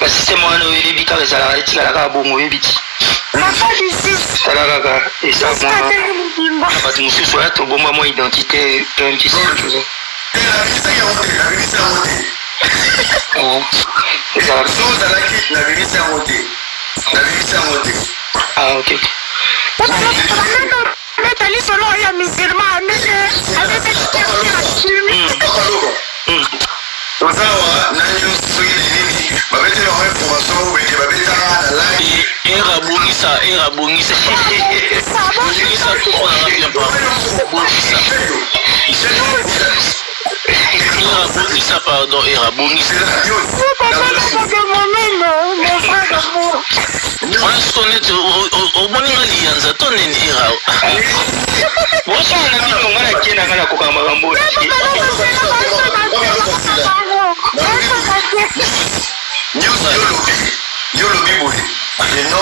Le système on webi ka ezala etika la bongo webi. Tala kaka et ça moi. Ba tu musu so ya to bomba moi identité un petit chose. Oh. Ça la qui la ministre a monté. nabimisa yango te. Ah, ok. metali solo ya musulman tozawa nanyo soki nini babetela yango information weke babetaka na live era bongisa pardon era bongisa omoninga liyanza to nini era bosona bino nga nakendanga na kokanga makambo nyonso yolobi boye eno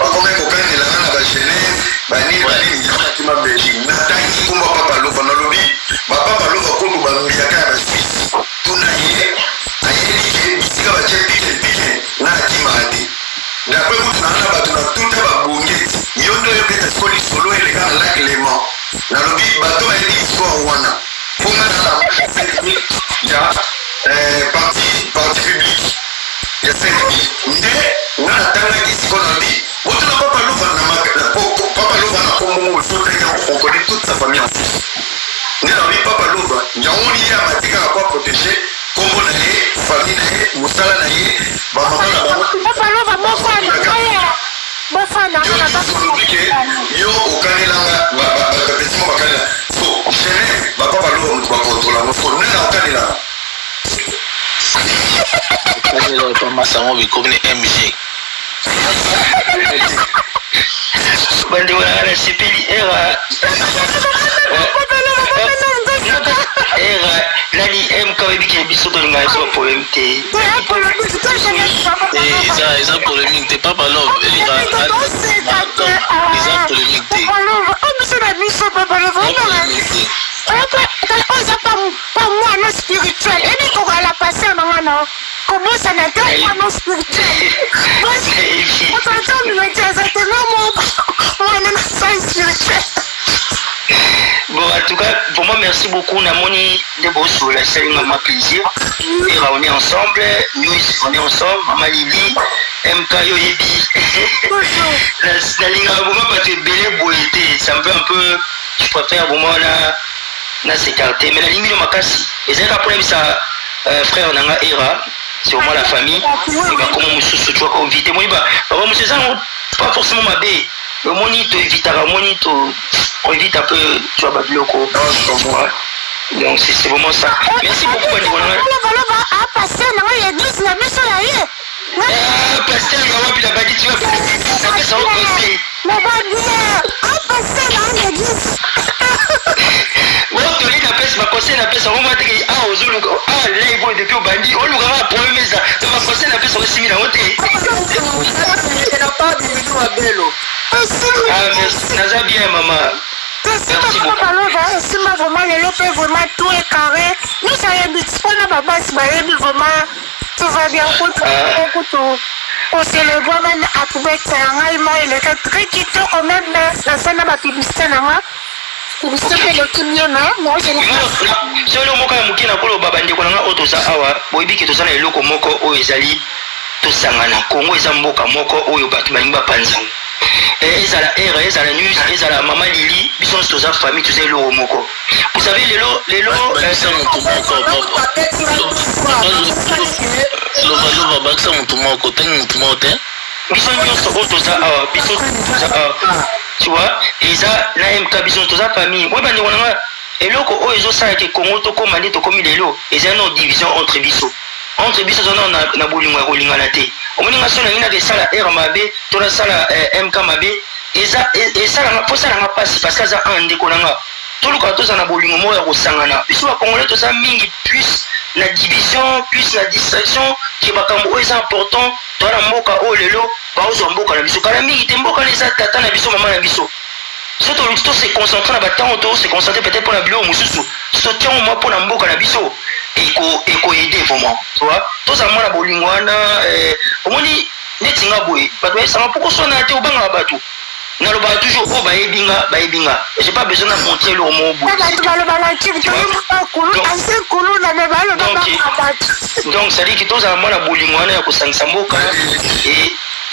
bakomai kokanelanga na bagenèse banini yamaki mabelgique natangi komba papa loba nalobi bapapa loba kondo bambiaka ya baswisse tuna ye ayelike bisika batie pike na akimaka te dapres kutu nanga bato na tuta babongeti yo nde oyoketa siko lisolo eleka na lac léman nalobi bato bayebi histoire wana mponga ya parti publique ya 5 nde nga natangaki siko nalobi otuna papa loba na komongo osotaki okoni toute sa famille ensuite nde nalobi papa loba yango liye amatikaka po aprotege kombo na ye famille na ye mosala na ye bamama na bango yo okanelanga bapesimo bakanela so genève bapapa loba moto bakontrolango so nena okanelanga masango bikomini mg bandeko nanga na sepeli era nani mk oyebikeli biso tolinga biso baproblème te eza polémique te papa love eza polémique te oza pa mwana spirituel ebi kokala paster nanga na kobosana te mwana spirituel ototomiletiaza tenga mwana na sai spirituel. Bon, en tout cas, pour moi, merci beaucoup. On a moni de beaux sous la salle, on m'a plaisir. Et on est ensemble, nous on est ensemble, Maman Lili, MK Yoyebi. La ligne à vous, parce que belé boité, ça me fait un peu, je préfère pour moi là s'écarter. Mais la ligne de ma casse, et c'est après ça, frère Nanga Era, c'est au moins la famille. Et bah, comment monsieur se doit inviter, moi, bah, monsieur, ça, pas forcément ma baie. Le monito évitera, monito. On évite un peu, tu vois, Babiloko. Non, je comprends. Donc, c'est vraiment ça. Merci beaucoup, Pasteur, il y a 10, la mission là, Pasteur, il y a un peu de tu vas ça fait ça au conseil. Mais Pasteur, là, il y a 10. Bon, tu lis la peste, ma conseil, la peste, on va te dire, ah, aux autres, là, ils vont depuis au bandit, on l'aura un problème, ça. Donc, ma conseil, la peste, on va s'y mettre en haute. Ah, merci, Naza bien, maman. Merci beaucoup. Esimba vraiment lelo pe vraiment tout est carré. Nous ça y est on a baba sibayebi vraiment tout va bien kutu on célèbre même à pouvoir faire il m'a il est très kitoko même la scène ba publicité nanga. Publicité pe le kimia na moi je ne solo moka mukina kolo baba ndeko nanga otoza awa boyibi ke tozana eloko moko oyo ezali tosangana Kongo eza mboka moko oyo bato balinga panzanga. Ezala era ezala news ezala Maman Lili biso toza famille toza eloko moko vous savez lelo lova bakisa mutu moko tangi mutu moko te biso nyonso oyo toza awa biso toza awa tu vois eza na MK biso toza famille oyo bandeko nanga eloko oyo ezosalaka Kongo tokóma nde tokómi lelo eza no division entre biso toza na bolingo ya kolingana te omoninga so nangi naka esala era mabe to nasala MK mabe esalanga mpo esalanga mpasi parce que aza un ndeko nanga toluka toza na bolingo moko ya kosangana biso bakongolais toza mingi plus na division plus na distraction ke makambo oyo eza important toa na mboka oyo lelo baozwa mboka na biso kala mingi te mboka na eza tata na biso mama na biso so toluki tose concentre na batango tose concentre peut-être mpo na biloko mosusu so totiango mwa mpo na mboka na biso ekoyede vraiment tu vois toza mwana bolingo wana omoni neti nga boye bato bayesanga mpo koswana te obangaka bato nalobaka toujours oyo bayebinga j'ai pas besoin na montre eloko moko donc c'est-à-dire que tozala mwana bolingo wana ya kosangisa mboka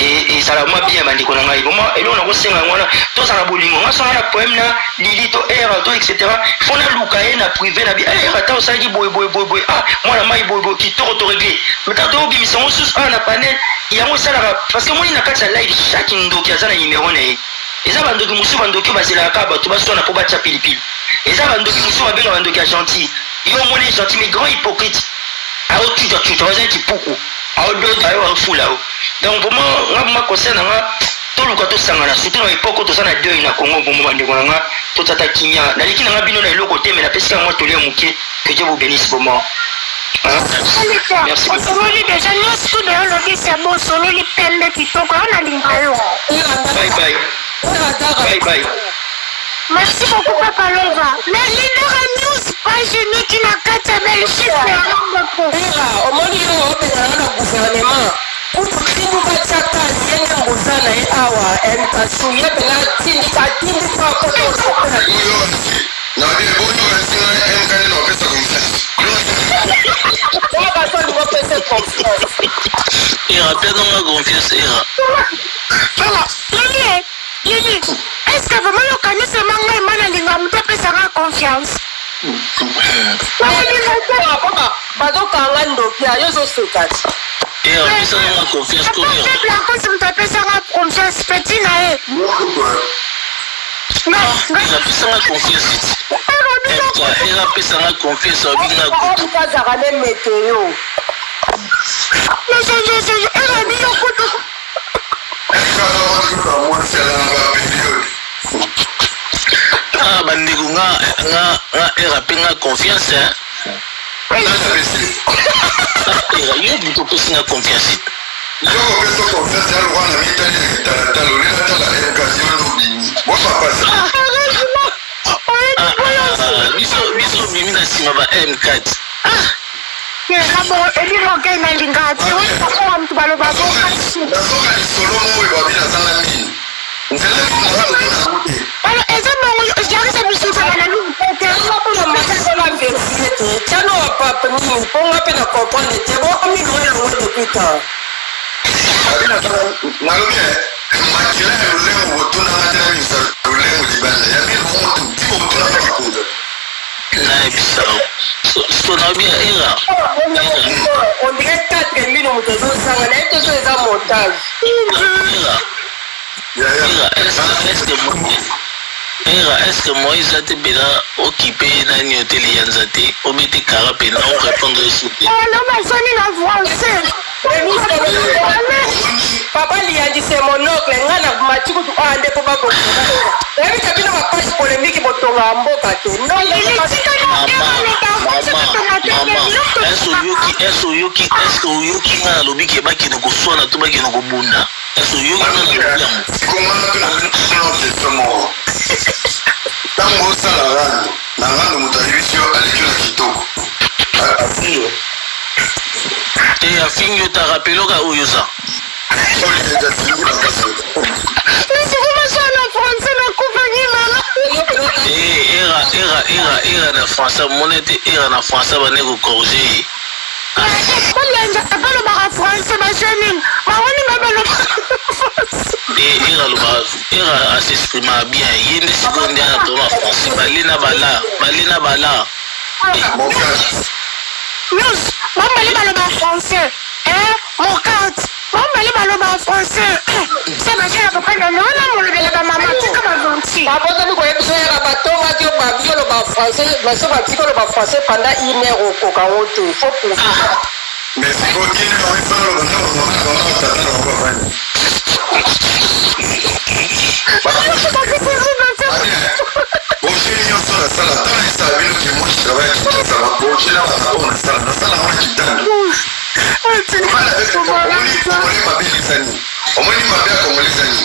et ça la moi bien bandi ko ngai bon et on a ko senga ngona to ça la bolingo nga so na poème na lili to era to etc fona lukaye na privé na bi ata ça dit boy ah moi la mai boy qui to régler mais ta to bi mi son sous na panel ya mo ça la parce que moi ina kata live chaque ndoki azana numéro ne eza bandoki musu bandoki bazela ka bato basona po bacha pilipili eza bandoki musu babenga bandoki ya gentil yo moni gentil mais grand hypocrite ao tu vas qui poukou ao do ao fula donc pour moi concerne nga to luka to sangana surtout na époque to sana deuil na Congo pour moi ndeko nga to tata kinya na liki na bino na eloko te mais na pesa moi to lia muke que Dieu vous bénisse pour moi. Merci beaucoup. Sololi déjà nous tout de l'olobi c'est bon sololi pembe kitoko na lingayo. Bye. Merci beaucoup Papa Lova. Mais Linora News page unique na kata belle chiffre Ira omoni yo opera na gouvernement. Utukimu bachaka yenge mbuzana ye awa entasu yebela tindika kwa koto. Na bien bon nous restons MKD na pesa confiance. Kwa sababu pesa confiance. Ira perdons ma confiance Ira. Voilà, Lili, est-ce que vraiment le canot se manque et mal à l'ingam de pesa confiance? Bado kangando pia yozo sekati. Ira pesa ma confiance ko Ira. La cause me pesa confiance petit na e. Ira pesa ma confiance. Ira pesa ma confiance obinga ko. Kaza kale meteo. Ah bandeko nga Ira penga confiance Ira yo bito pesa nga confiance. Yo pesa confiance ya rwana mitani tala lolila tala occasion lobini. Moi papa ça. Biso bimi na sima ba M4. Rabo eliro ke na lingati we papa mtu baloba bo nazoka ni solo mo e babina sana mini nzela ni alors ezamo jarisa bisita na lu te Kuna masasa la versiete. Chano wa papa nini ponga pe na comprendre te bo mi no ya wo depuis temps. babina sana nalobia makila ya lulemo botuna ngata ni sa lulemo libanda ya mimi moto tipo botuna ngata Na bisao. So na bien Ira. On dirait 4 millions de dollars ça na eto so eza montage. Est-ce que Moïse a été bien occupé dans une hôtel Yanzate au métier carapé non répondre sur oh non mais ça ni na français Papa liandi c'est mon oncle ngana machiku tu ande po bako. Ebi kabina ma page polémique botonga mboka te. Non Est-ce que Yoki na lobi ke baki no kusona to baki no kubunda. Est-ce que Yoki na lobi. comment tu na tango sala na ngando mutaribisio alikyo na kitoko afio Et afin ta rappelo ka uyosa. Era na français monete era na français ba nego corriger. Era s'exprimer bien. Yende seconde na to ma français balina bala. Mon frère. Nous, maman les ballons en français. Mon carte. Maman les ballons en français. C'est ma chère papa non non le belle maman tu comme gentil. Papa tu ko ebiso ya batonga ti ba biolo ba français ba so ba tikolo ba français pendant 1 heure au kaoto. Faut pour Mais c'est quoi qui est dans le fond le nom tata na kwa fanya. Bonjour sur la salle tana isa bilo ki mo travaille qui ça va bonjour la on sala na sala on qui tana. Omoni mabia komolezani.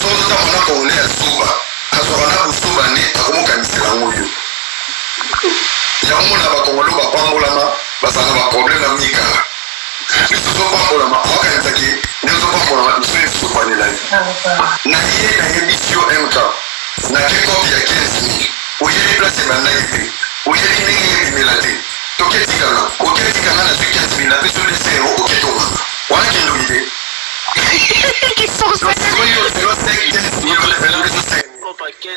Sozo ta mona komolea suba. Kasora na suba ni akomuka nisela ngoyo. Ya mona ba kongolo ba pambola ma basana ba problème amika. Biso so pambola ma waka ntaki. Nyozo pambola ma biso so panela. Na yeye na yemisio MK. Na keko ya 15,000. Oyeli place bana yipe. Oyeli mingi melate. Toketika na. Oketika na 15,000 na biso le zero oketonga. Wana kindoide. Qui sont ça? Pas 15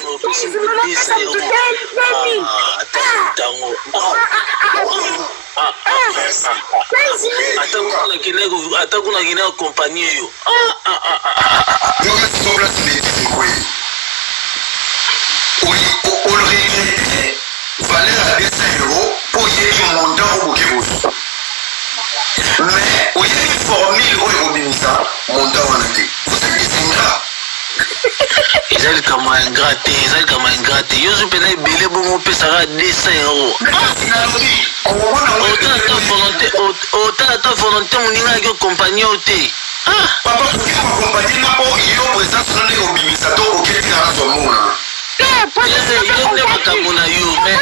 000 euros, c'est 10 euros. Attends qu'on a gagné en compagnie. On le réglait valeur à 200 euros pour y aller montant au bouquet. Mais il y a une formule où il y a montant en été. Vous savez que c'est ingrat. Ils comme un gratté, ils comme un gratté. Yo je peux belé bon peut ça 200 euros. Autant ta volonté mon ninga que compagnie oté. Papa pour que ma compagnie n'a pas eu au présent sur les obimisa to au quai à son monde. Yo ne pas comme on a eu mais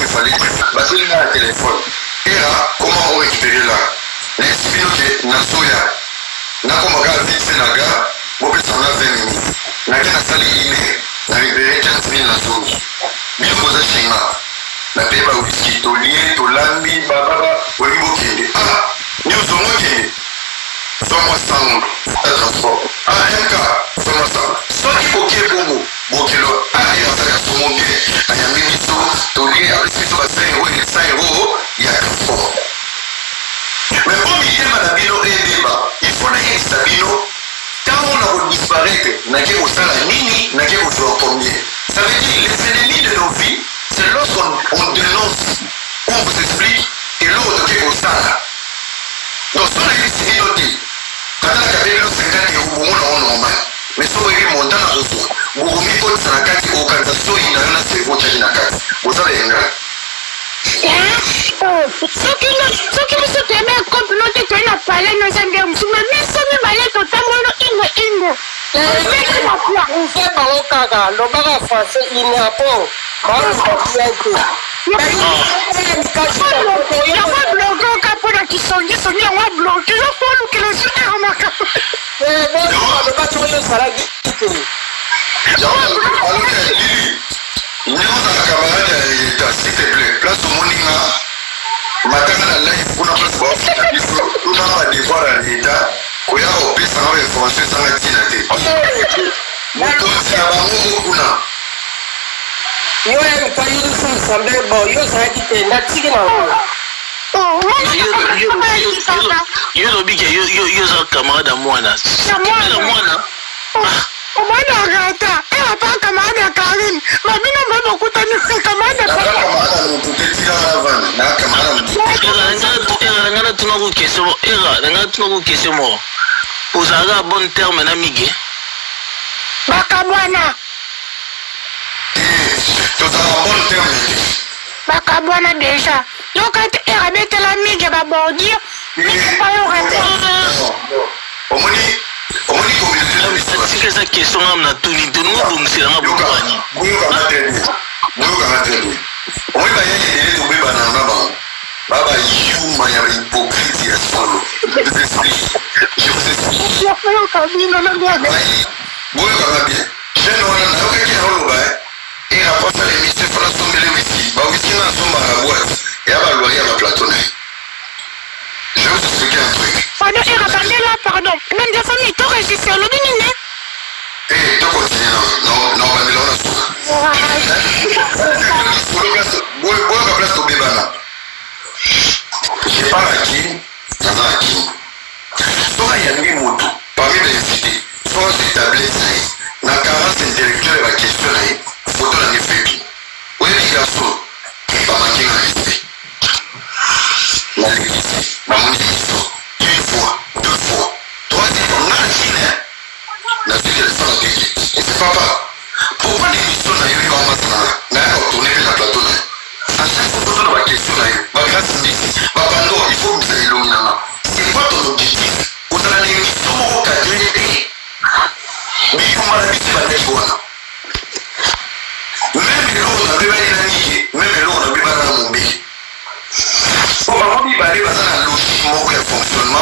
il fallait passer dans le téléphone. Et là, comment on récupérer là? Les spins que Nasoya, Nakomaga vite fait Naga, on peut s'en avoir 20 minutes. Naga n'a sali iné, n'a récupéré 15 000 Nasoya. Bien posé chez moi. La paix va whisky, Tolien, Tolambi, Baba, Olibo Kende. Ah, nous sommes Kende. Sois-moi sans transport. Ah, MK, sois-moi sans. Soit il faut qu'il y ait Bobo. Bokelo, ah, il y a un monde bien. Il y a un ministre, Tolien, il y a un ministre à 5 euros, il y a 5 euros, il y a transport. Mais comme il y a Malabino et débat, il faut aller à Sabino. Quand on a disparaître, n'a qu'à au salaire nini, n'a qu'à au joueur combien. Ça veut dire les ennemis de nos vies, c'est lorsqu'on dénonce, on vous explique, et l'autre qui est au salaire. Donc, si on a dit c'est noté, quand on a capé le 50 euros, on est normal. Mais si on a dit mon temps à retour, vous remettez votre sanakati au Kansaso, il y a un assez votre chinakati. Vous savez, il y a un soki biso toyembe ya communauté toyena pale nozambe ya mosusu mais soki bale totambono ingo ufe bango kaka lobaka français inapo yango bloke oka mpona kisongisongi yango bloke yoko olukela su eramaka lobaki oyo ezalaki te nous avons camarade d'État, s'il te plaît, place au Moninga, Matanga la live, pour la place bas, nous n'avons pas de voir à l'État, qu'on y a au pays sans les Français sans la tinate. Nous tous avons un yo ya mikayi sambe bo yo ezalaki te natiki na yo lobi ke yo za camarade à mwana. omwana rata pas camarade ya Karine mabino mbo bokutani camarade ngana tuna ku question ngana tuna ku question mo uzaka bon terme na mige bakabwana bakabwana déjà yokati erabetela mige babordir sike eza question ngam na tuni te nungo bongisela nga bokani Baba, yuma ya hypocrite ya solo. Je vous explique. Boyo kama bien. Je ne vois pas que qui a roulé. Et après ça, les messieurs font la somme de whisky. Bah whisky na somme à la boîte. Et à la loyer à la platonne. Je vais vous expliquer un truc. Pardon. Même des familles, tu enregistres le bininé. Eh, tu continues. Non, on va me l'en Boyo place au bébana. Je parle à qui? Dans un qui? Soit il y a des mots parmi les invités, soit c'est tablé, la carence intellectuelle est la question, photo dans les faits. Oui, les garçons, pas manquer un respect. La l'église, la mondialisation, une fois, deux fois, troisième fois, on a la Chine, la vie de l'esprit de Dieu. Et c'est papa. Pourquoi l'émission n'a eu en masse n'a pas retourné vers la plateau? À chaque fois, on a la question, il faut que vous ayez l'illuminant. C'est pas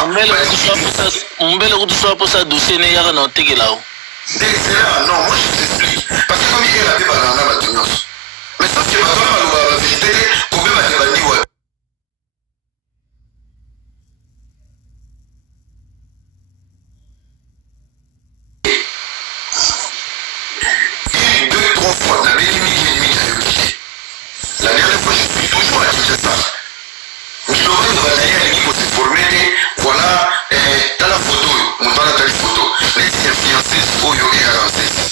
vraiment Mbele kutuswa pour ça dossier ne yaka na oteke là. Excellent, non, moi je t'explique. Parce que comme il y a la banana batunos. Mais sauf que la vérité, comme il m'a dit, ouais. Une, deux, trois fois, la dernière fois, je suis toujours à Kinshasa. Miloré de Bataille, il faut se former, voilà, dans la photo, mon dans la photo, les fiancés, oh yo, et à l'ancêtre.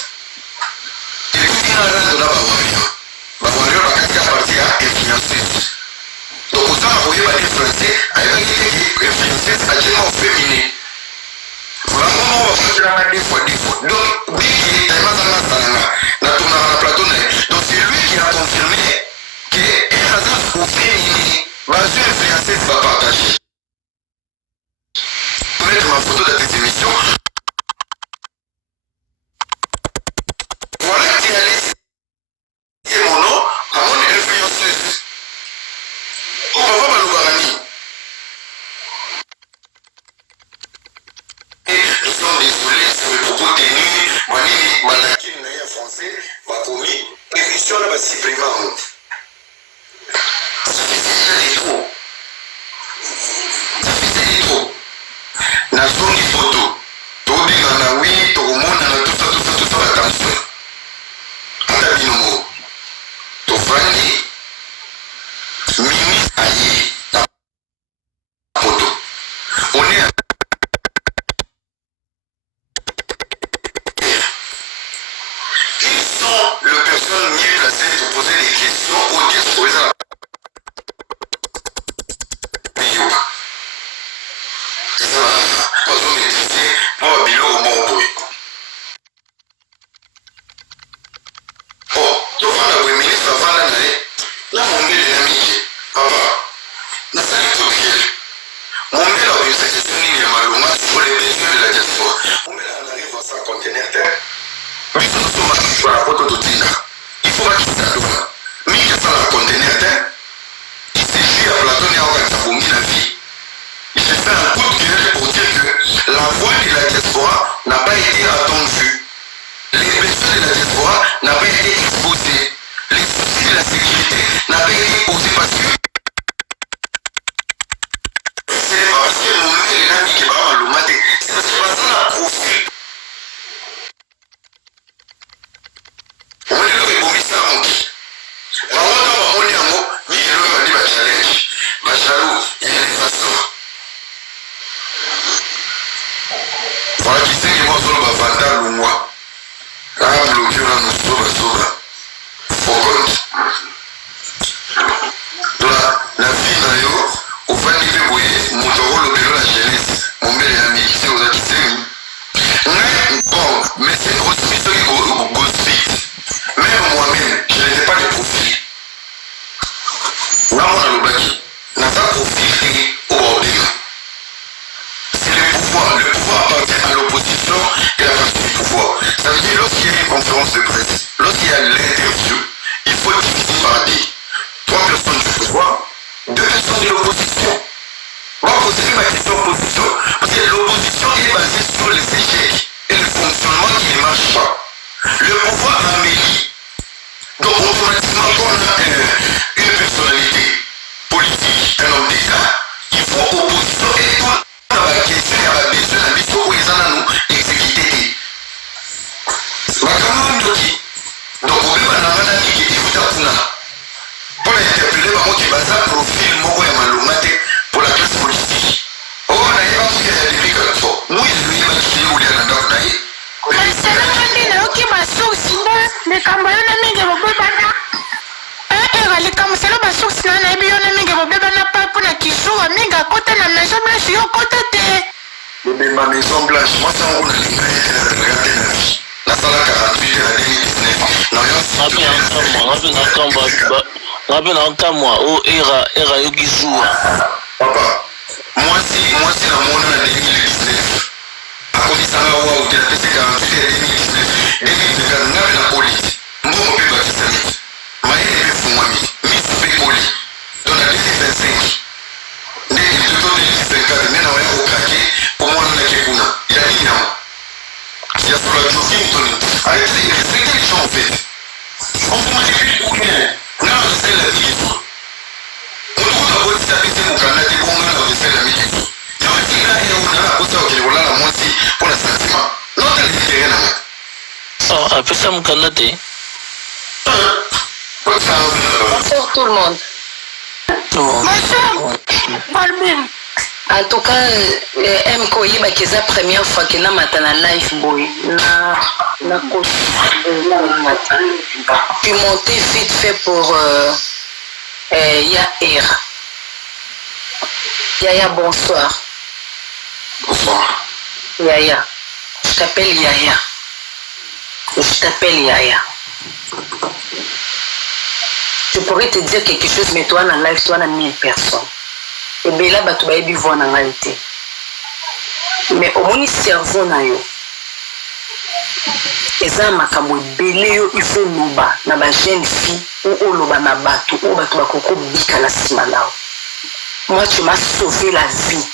Et puis, il y a un de la Bawario, la quatrième partie à fiancés. Donc, autant, vous voyez, les Français, avec une idée que les fiancés, à tellement féminin. Voilà, on va faire la des fois. Donc, dès qu'il est tellement dans la plateau, donc c'est lui qui a confirmé que un hasard au féminin, basé influencé va partager. Pour mettre ma photo dans cette émission, voilà qui a laissé mon nom à mon influenceuse. On va voir Maloubarani. Nous sommes désolés sur le propos tenu, Malaki n'a français, m'a commis. L'émission là va supprimer en honte. Ça fait trop. Ça fait trop. Na zongi photo. Tobi na oui, tokomona na tout ça attention. Anda binomo. Tofandi. Mimi aye. Photo. On est à le personne mieux placée pour poser des questions ou d'exposer la vidéo. Ça, pas besoin de maîtriser, moi, bilo au bon boy. Bon, tu vas la voir, ministre, avant l'année, là, mon mail est ami. Papa, n'a pas les courriels. Mon mail a eu cette question, malheureusement, pour les besoins de la diaspora. Mon mail arrive à 100 conteneurs. Mais nous sommes à la photo de Tina. Il faut qu'il s'adonne. Mais il y a ça dans le conteneur. Il s'agit à Platon et à Ouattara la vie. Il s'est fait un coup de gueule pour dire que la voix de la diaspora n'a pas été attendue. Les besoins de la diaspora n'ont pas été exposés. Les soucis de la sécurité n'ont pas été posés parce que c'est parce que mon ami qui va le matin. C'est parce que ça n'a profité. On est là, mais bon, ça manque. On est en mot, mais il y a un challenge. Machalou, il y a des façons. Voilà qui sait que moi, je vais faire un mois. Là, bloqué, là, nous sommes faut compte. Donc, la fille, d'ailleurs, au fin de l'époque, mon taureau, le bureau, la jeunesse, mon meilleur ami, c'est aux acquis. Bon, mais c'est une grosse mission qui gospite. Même moi-même, je n'étais pas de profil. Là, on a le baki. N'a pas profité au bordel. C'est le pouvoir. Le pouvoir appartient à l'opposition et à la partie du pouvoir. Ça veut dire lorsqu'il y a une conférence de presse, lorsqu'il y a l'interview, il faut diviser par des 3 personnes du pouvoir, 2 personnes de l'opposition. Moi, je poserai ma question opposition, parce que l'opposition est basée sur les échecs et le fonctionnement qui ne marche pas. Le pouvoir amélie. Donc, automatiquement, quand on a une personnalité politique, un homme d'État, il faut opposition et tout. On a la question, il y a la besoin, la mission où ils en ont exécuté. Donc, on peut pas la qui est tout à pour interpeller, par contre, il va faire profil, moi, pour la classe politique. Oh, on a pas qu'il y a des briques. Moi, il y a des qui ou des anandores. Ma maison blanche, moi ça on a regardé la vie. La salle 48 de la 2019. Oh, era yogizua. Papa, moi si la monnaie en 2019. A commissaire ou de la PC 48 de 2019. 2019, on a la police. Moi, on peut bâtir ça. Mais il est pour moi, mais c'est poli. Dans la 2025. 2024, mais non, on est au cas. apesa mokanda te. Bonsoir tout le monde. Bonsoir, Balbin. En tout cas, MKO yebaki eza première fois que na mata na live boy na coach puis monter vite fait pour Yair. Yaya, bonsoir. Bonsoir. Yaya, je t'appelle Yaya. Je t'appelle Yaya. Je pourrais te dire quelque chose, mais toi, dans la live, toi, on a 1000 personnes. Et bien là, tu vas y vivre en réalité. Mais au moins, cerveau, eza makambo ebele yo il faut loba na ba jeune fille ou oloba na bato ou bato bakoko bika na nsima nao. Moi, tu m'as sauvé la vie.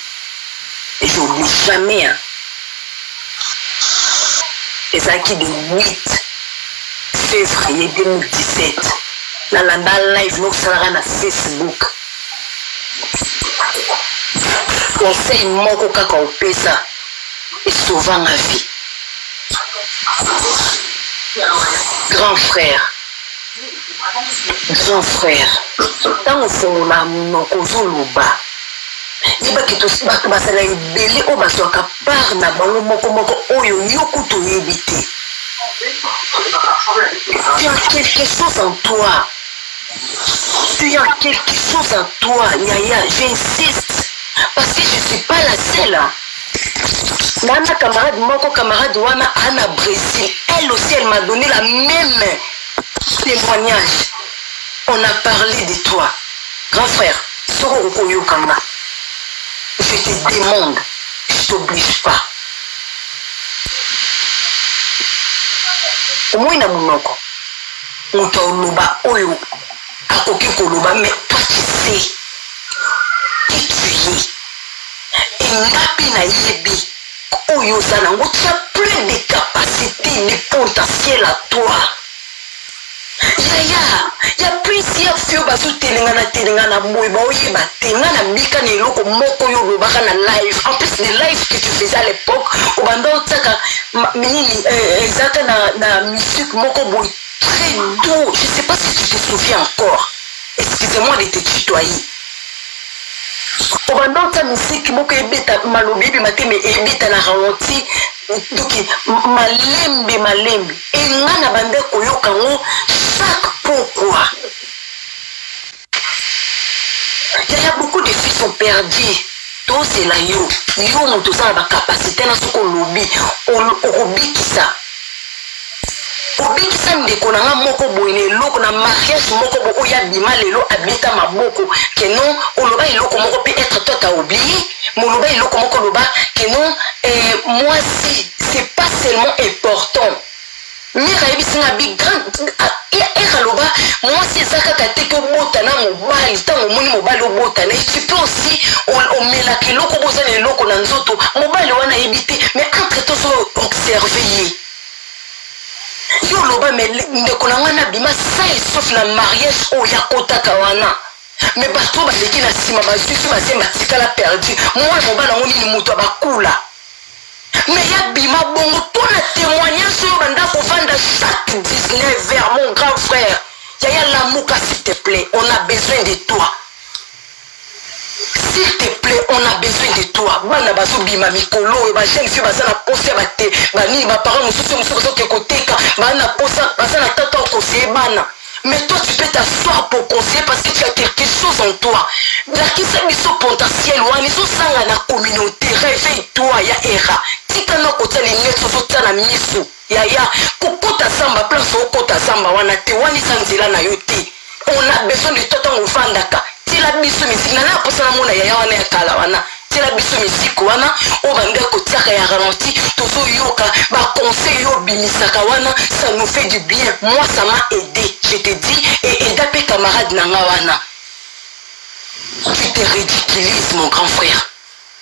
Et je n'oublie jamais. Hein. Et ça qui de 8 février 2017. Dans la live, nous sommes na Facebook. Conseil moko kaka opesa et sauvant ma vie. Grand frère. Grand frère. Tant au fond, on a monoko yebaki tosi bato basala ebele oyo bazwaka part na bango moko oyo yo kutu oyebi te. Tu as quelque chose en toi. Tu as quelque chose en toi, Yaya. J'insiste. Parce que je ne suis pas la seule. Nana camarade moko camarade wana Anna Brésil. Elle aussi, elle m'a donné la même témoignage. On a parlé de toi. Grand frère, Soro Okoyo Kanga. Je te demande, je ne t'oblige pas. Au moins, na munoko. Muta oloba oyo. Akoki koloba, mais toi tu sais qui tu es. Et ngapi na yebi. Oyo zanango, tu as plein de capacités, de potentiel à toi. Yaya, il y a plusieurs filles qui telengana moui ba oyeba tengana mika ne loko moko yo lobaka na live. En plus les lives que tu faisais à l'époque, au banda otaka minini ezaka na musique moko boy très doux. Je sais pas si tu te souviens encore. Excusez-moi de te tutoyer. Au banda otaka musique moko ebeta malobi bi mateme ebeta na ralenti. Donc malembe et ngana bande koyoka ngo chaque pourquoi. Il y a beaucoup de filles sont perdues. Tout c'est là yo moto ça ba capacité na soko lobby obi kisa. Obi kisa ndeko na moko boyene loko na mariage moko bo oya bima lelo abita maboko que non oloba iloko moko peut être toi t'as oublié. Moloba iloko moko loba que non moi si c'est pas seulement important. Mira ebisinga big grand loba moi si ezaka kateke botana mobali tango moni mobali obotana tu peux aussi omelaki loko bozana eloko na nzoto mobali wana ebite mais entre toi observer yo loba mais ndeko na wana bima ça il sauf la mariage oya kotaka wana. Mais bato baleki na sima bazwisi bazemba tikala perdu moi mobali ngo nini moto abakula. Mais ya bima bongo ton témoignage sur banda ko vanda chaque 19 vers mon grand frère. Yaya Lamouka s'il te plaît, on a besoin de toi. S'il te plaît, on a besoin de toi. Bana bazo bima mikolo ba jeune fille bazana poser bate bani ba parents mususu ke koteka bana posa bazana tata ko se bana. Mais toi, tu peux t'asseoir pour conseiller parce que tu as quelque chose en toi. La qui s'est mis au potentiel, ou en ils la communauté. Réveille-toi, ya era. Si tu as un côté, les nets sont la misu. Ya, koko ta samba, place au kota samba, wana te, wani sanzila na yote. On a besoin de toi, ton vandaka. Si la misu, mais si nana, pour ça, la ya wana ya kala, wana. Si la biso musique wana o bande ko tiaka ya ralenti tozo yoka ba conseil yo bimisaka wana ça nous fait du bien. Moi ça m'a aidé, je te dis et d'après camarade nanga wana. Tu te ridiculises mon grand frère.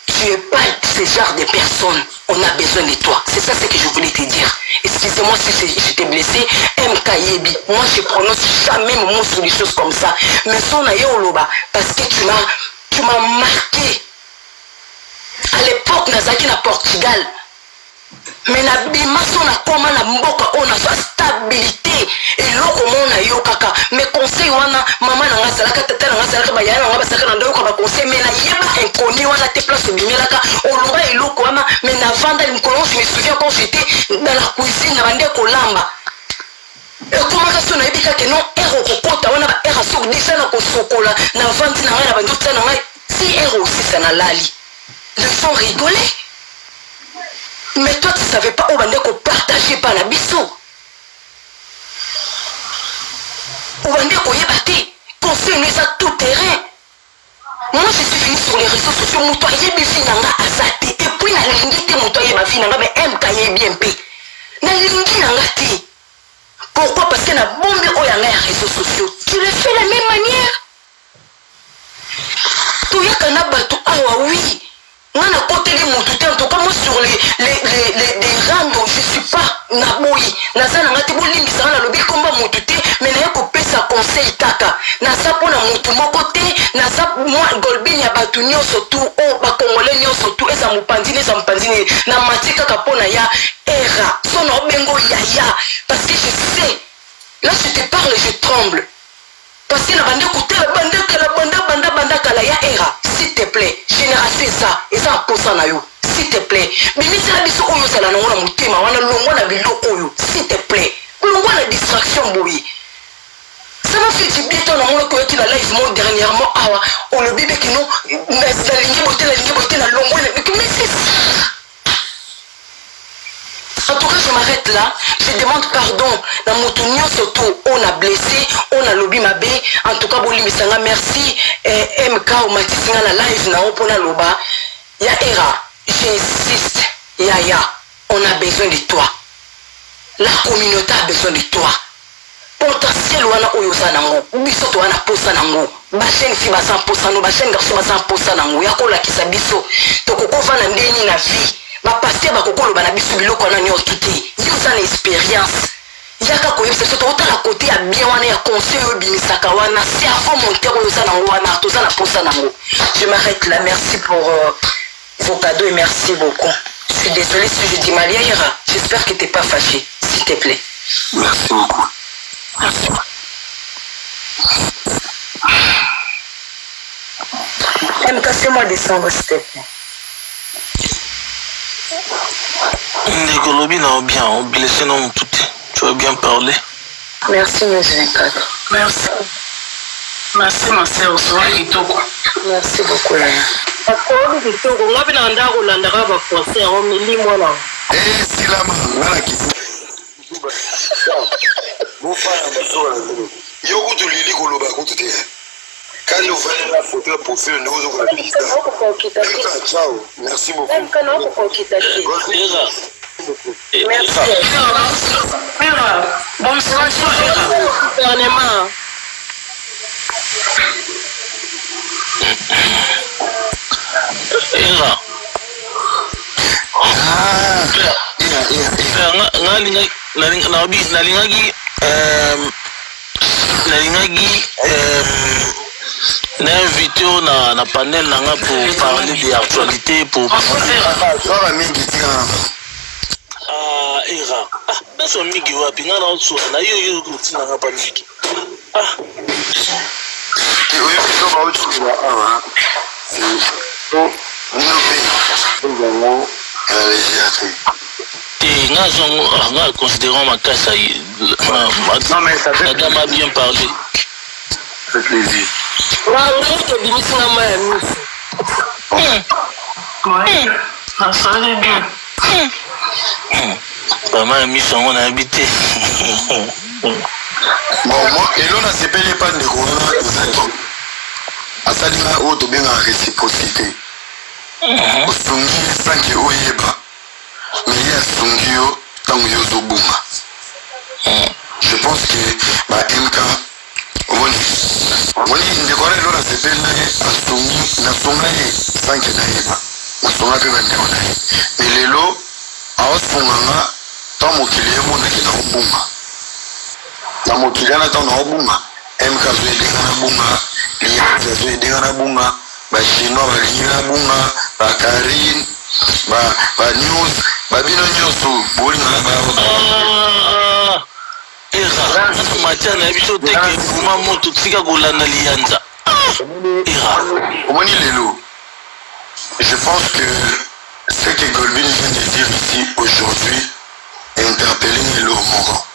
Tu es pas ce genre de personne. On a besoin de toi. C'est ça ce que je voulais te dire. Excusez-moi si je t'ai blessé. MKYebi. Moi je prononce jamais mon mot sur des choses comme ça. Mais son ayo loba parce que tu m'as marqué. À l'époque, Nazaki na Portugal. mais na bimaso na koma na mboka on a stabilité et loko mona yo kaka mais conseil wana maman na ngasalaka tata na ngasalaka ba yana ngaba saka na ndoko ba conseil mais na yeba inconnu wana te place bimelaka oloba eloko wana mais na vanda l'imkolon je me souviens quand j'étais dans la cuisine na bande kolamba et comment ça sonne ebika que non ero kokota wana ba era sok disa na kosokola na vandi na ngai na bando tsana ngai si ero aussi ça na lali le font rigoler. Mais toi, tu ne savais pas où on est partager par la biso. Où on est battu. Conseil nous a tout terrain. Moi, je suis venu sur les réseaux sociaux. Mon toit est bien nanga azate. Et puis, na l'ingité mon toit est ma fille nanga mais MK est bien payé. Na l'ingité nanga ti. Pourquoi? Parce que na bombe au yanga les réseaux sociaux. Tu le fais de la même manière. Tu y a qu'un abatou. Ah oui. Moi, na côté de mon tout en tout cas, moi sur les rangs, je suis pas naboui. Nasa na ngati bolingi ça na lobby combat mon tout mais na ko pesa conseil kaka. Nasa pona mutu moko te, nasa moi golbin ya batu nyonso tu o ba congolais nyonso tu eza mupandini na matika ka pona ya era. Son obengo yaya parce que je sais. Là je te parle, je tremble. Parce que la bande côté la bande kala ya era. S'il te plaît, génération ça, et ça pour ça na yo. S'il te plaît, mais si la biso oyo ça la ngona mutema, wana longwa na biloko oyo. S'il te plaît, longwa na distraction boyi. Ça m'a fait du bien ton amour que tu la live moi dernièrement awa, on le bébé qui non la ligne beauté na longwa mais c'est ça. En tout cas, je m'arrête là. Je demande pardon. Dans mon tournoi, surtout, on a blessé, on a lobby ma bé. En tout cas, Boli Misanga, merci. MK ou Matissinga la live, na on a loba. Ya Era, j'insiste. Ya, on a besoin de toi. La communauté a besoin de toi. Potentiel wana oyosa nango. Biso to wana posa nango. Ba chaîne fi ba 100% no, ba chaîne garçon ba 100% nango. Ya ko la kisa biso. To koko vana ndeni na vie. Ma pasteur bakokolo bana biso biloko na nyo tuti yo ça l'expérience yaka ko yebisa to otala côté ya bien wana ya conseil obimisaka wana c'est avant monter yo ça na wana to ça na posa nango. Je m'arrête là, merci pour vos cadeaux et merci beaucoup. Je suis désolée si je dis mal Yaira, j'espère que t'es pas fâché s'il te plaît. Merci beaucoup. Merci. Cassez-moi descendre s'il te plaît. Ndekolobi na bien, on blessé non tout. Tu as bien parlé. Merci News 24. Merci. Merci ma sœur, sois kitoko. Merci beaucoup là. Akolo kitoko, ngapi na ndako landaka ba conseil en milimo là. Silama, ngala kifu. Mufana mazola. Yo kutu lili koloba kutu te. Quand nous faisons la photo pour faire nous autres ciao. Merci beaucoup. Merci. Bonsoir, gouvernement. Era. Na invité na panel nanga pour parler de l'actualité pour Era. Ah, so migi wapi ngana otso na yo kutina nga pa migi. Ah. Oui, so ba otso ah. So nous nga considérant ma casse non mais ça fait m'a bien parlé. Ça fait plaisir. Ça allait bien. Pas mal mis son on a habité. Bon, moi, et l'on a séparé pas de gros. À ça, il y a autre bien en réciprocité. Sungi, Sanki Oyeba. Mais il y a Sungio, Tanguyo Bouma. Je pense que, MK, wani ndekora lona sepena asungi na songa ye sanke na yeba masonga pe bande ona ye melelo awasunganga ta mokili mo na kina obunga na mokili na ta na obunga MK zo edenga na bunga liya zo edenga na bunga ba chinois ba liya na bunga ba Karine ba news babino nyonso bolinga Ah, era matia na biso teke buma moto tika kolanda lianza. Era omoni lelo. Je pense que ce que Golbin vient de dire ici aujourd'hui est interpellé le moment.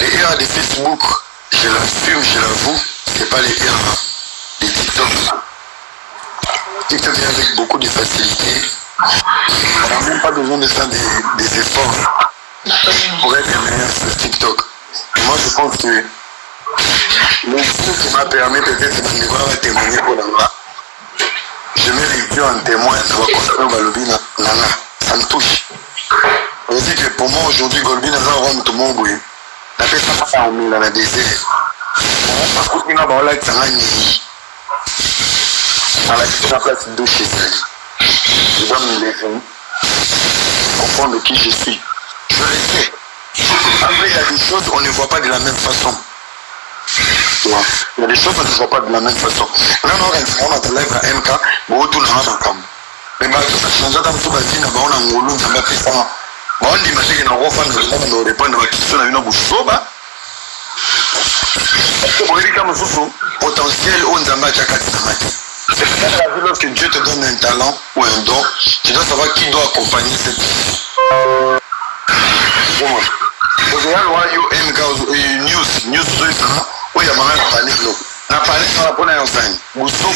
Les erreurs de Facebook, je l'assume, je l'avoue, c'est pas les erreurs de TikTok. TikTok vient avec beaucoup de facilité. On n'a même pas besoin de faire des efforts pour être meilleur sur TikTok. Et moi, je pense que le truc qui m'a permis peut-être de pouvoir témoigner pour là. Je mets les vieux en témoin, ça va construire Golbin, ça me touche. On dit que pour moi aujourd'hui, Golbin a un tout le monde. La personne n'a pas mis dans le désert. Parce qu'il n'a pas là que ça a mis. À la place de chez elle. Je dois me lever. Comprendre qui je suis. Je le sais. Après, il y a des choses on ne voit pas de la même façon. Il y a des choses qu'on ne voit pas de la même façon. Là, on a live à MK, mais on tourne en comme. Mais tout ça change dans tout bâti, on a un rouleau, ça m'a fait ça. On dit que nous avons répondre à la question de Bouchoba. Potentiel, on a c'est peut-être la vie lorsque Dieu te donne un talent ou un don, tu dois savoir qui doit accompagner cette vie. News oui, il y a marre de panique. La panique, on va prendre un ensemble. Bousso,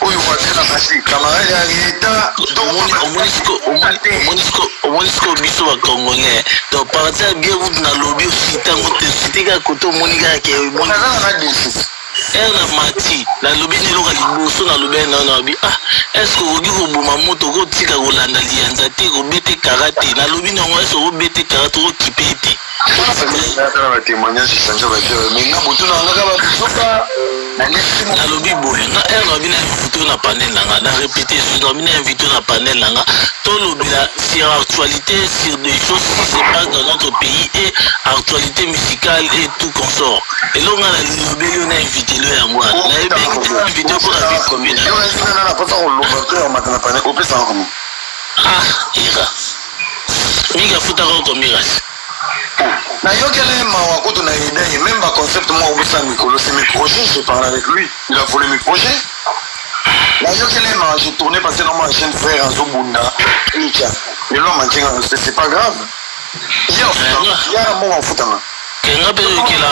oyo watela masi camarade ya leta omonisiko biso bakongolais donc parti ya bien kutu na lobi ositango te sitika koto omonika ke na mati nalobi neloka liboso nalobi nanabi eske okoki koboma moto okotika kolanda lianza te kobete karate nalobi nango eske okobete karate okokipe ete nalobi boye na nalobi na invité na panel nanga na répété nalobi na invité na panel nanga tolobela sur actualité sur des choses qui se passent dans notre pays et actualité musicale et tout consort et là on a lobeli on a invité le yango na ebe invité pour la vie commune ira miga futaka komirasi na yokele mawa kutu na idée même ba concept moi obisa mikolo c'est mes projets je parle avec lui il a volé mes projets na yokele mawa j'ai tourné parce que normalement jeune frère en Zobunda Nika mais l'homme en c'est pas grave il y a un mot en foutana kenga pe yokela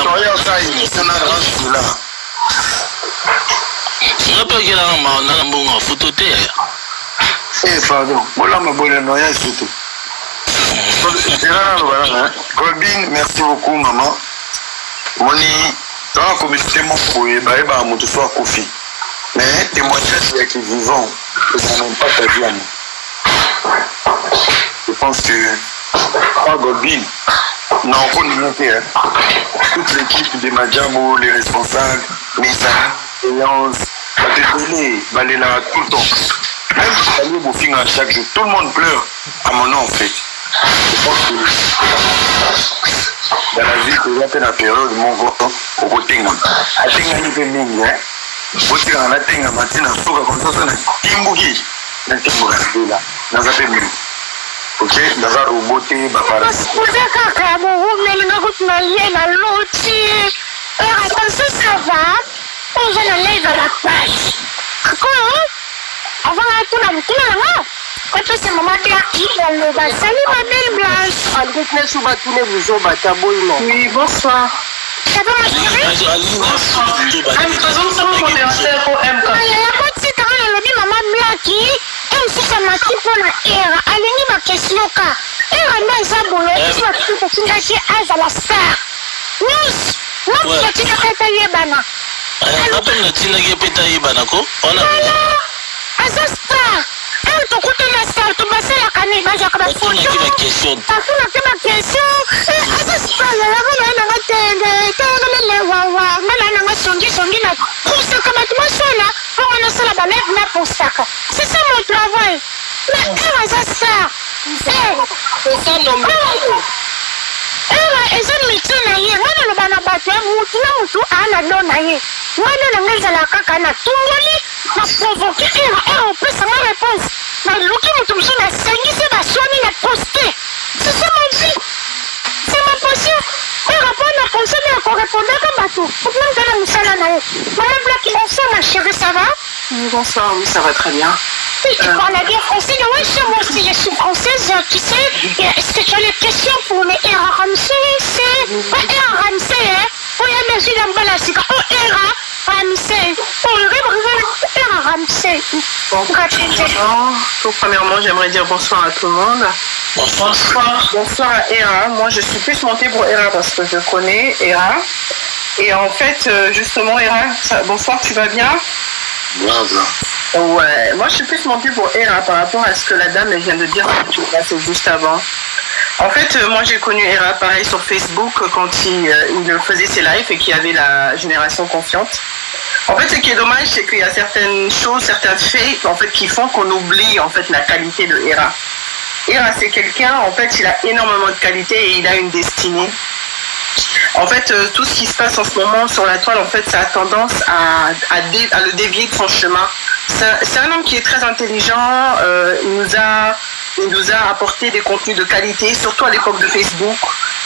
nga pe yokela ma na mbongo photo te pardon voilà ma bonne noya surtout. Golbin, merci beaucoup maman. Moni, dans la communauté mon foyer, bah mon soit Kofi. Mais témoignage qui vivant, ça n'aime pas ta vie. Je pense que Golbin, non on communauté, toute l'équipe de Madjamo, les responsables, mes amis, la télé, là tout le temps. Même si elle est au fin à chaque jour, tout le monde pleure à mon nom en fait. Je pense que dans la vie, il y a la période de mon corps au côté. Atenga ni pe mingi, bosi na atenga matina soka comme ça na timbuki na timbuka là. Na zape mingi. OK, na za roboté ba para. Poser kaka mo mais nga kutuna lié la loti. Attends, ça va. On va la live à la page. Quoi? Avant tout la mutuna là. Quand c'est maman qui a qui dans le bas. Salut ma belle Blanche. En fait, nous sommes tous les jours bataboyement. Oui, bonsoir. Ça va ma chérie? I'm faisant ça mon modérateur au MK. Quand c'est quand elle a dit maman Blackie, elle se fait ma petite pour la era. Elle est ni ma question ka. Elle a mis ça pour elle. Je suis tout petit qui est à la star. Nous, nous petit qui est taillé bana. Rappelle la tina qui est pétaillé banako. On a à sa star. Elle te coûte la star. Tu vas faire la canne. batunaki bakestion batunaki bakestion nanga songisongi na postaka bato basala mpongo nasala baleve na postaka c'est ça mon travail mais ewa eza star ewa eza métier na ye ngai naloba na bato ya mutu na mutu aana do na ye ngai nanga ezala kaka na tungoli na provoke era opesanga réponse naluki mutu mosu nasangisi baswani na poste c'est ça ma vie c'est ma passion era mpo na conseil ya korépondaka bato oplantana mosala na ye mama blaki bonsoir ma chérie ça va bonsoir oui ça va très bien. Oui, tu parles bien français, mais oui, moi aussi, je suis française, tu sais. Est-ce que tu as des questions pour les Era Ramsey? Pas Era Ramsey, hein? Oui, mais je suis dans la sika. Oh, Era Ramsey. Oh, Era Ramsey. Tout premièrement, j'aimerais dire bonsoir à tout le monde. Bonsoir à Era. Moi, je suis plus montée pour Era parce que je connais Era. Et en fait, justement, Era, bonsoir, tu vas bien? Ouais, moi je suis plus montée pour Era par rapport à ce que la dame elle vient de dire juste avant. En fait, moi j'ai connu Era pareil sur Facebook quand il faisait ses lives et qu'il y avait la génération confiante. En fait, ce qui est dommage, c'est qu'il y a certaines choses, certains faits en fait qui font qu'on oublie en fait la qualité de Era. Era, c'est quelqu'un, en fait, il a énormément de qualité et il a une destinée. En fait, tout ce qui se passe en ce moment sur la toile, en fait, ça a tendance à le dévier de son chemin. C'est un homme qui est très intelligent, il nous a apporté des contenus de qualité, surtout à l'époque de Facebook.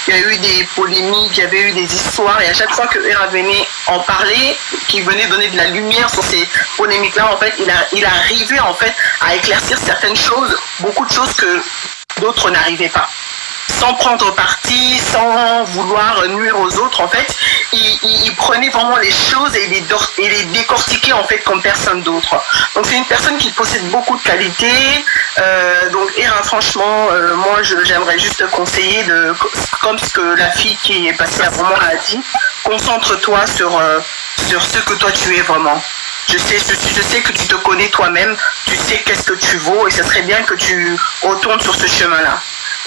Il y a eu des polémiques, il y avait eu des histoires, et à chaque fois que Era venait en parler, qu'il venait donner de la lumière sur ces polémiques-là, en fait, il arrivait en fait à éclaircir certaines choses, beaucoup de choses que d'autres n'arrivaient pas. Sans prendre parti, sans vouloir nuire aux autres, en fait, il prenait vraiment les choses et il les décortiquait en fait comme personne d'autre. Donc c'est une personne qui possède beaucoup de qualités. Donc Era, franchement, moi j'aimerais juste conseiller comme ce que la fille qui est passée à moment a dit, concentre-toi sur ce que toi tu es vraiment. Je sais que tu te connais toi-même, tu sais qu'est-ce que tu vaux et ce serait bien que tu retournes sur ce chemin-là.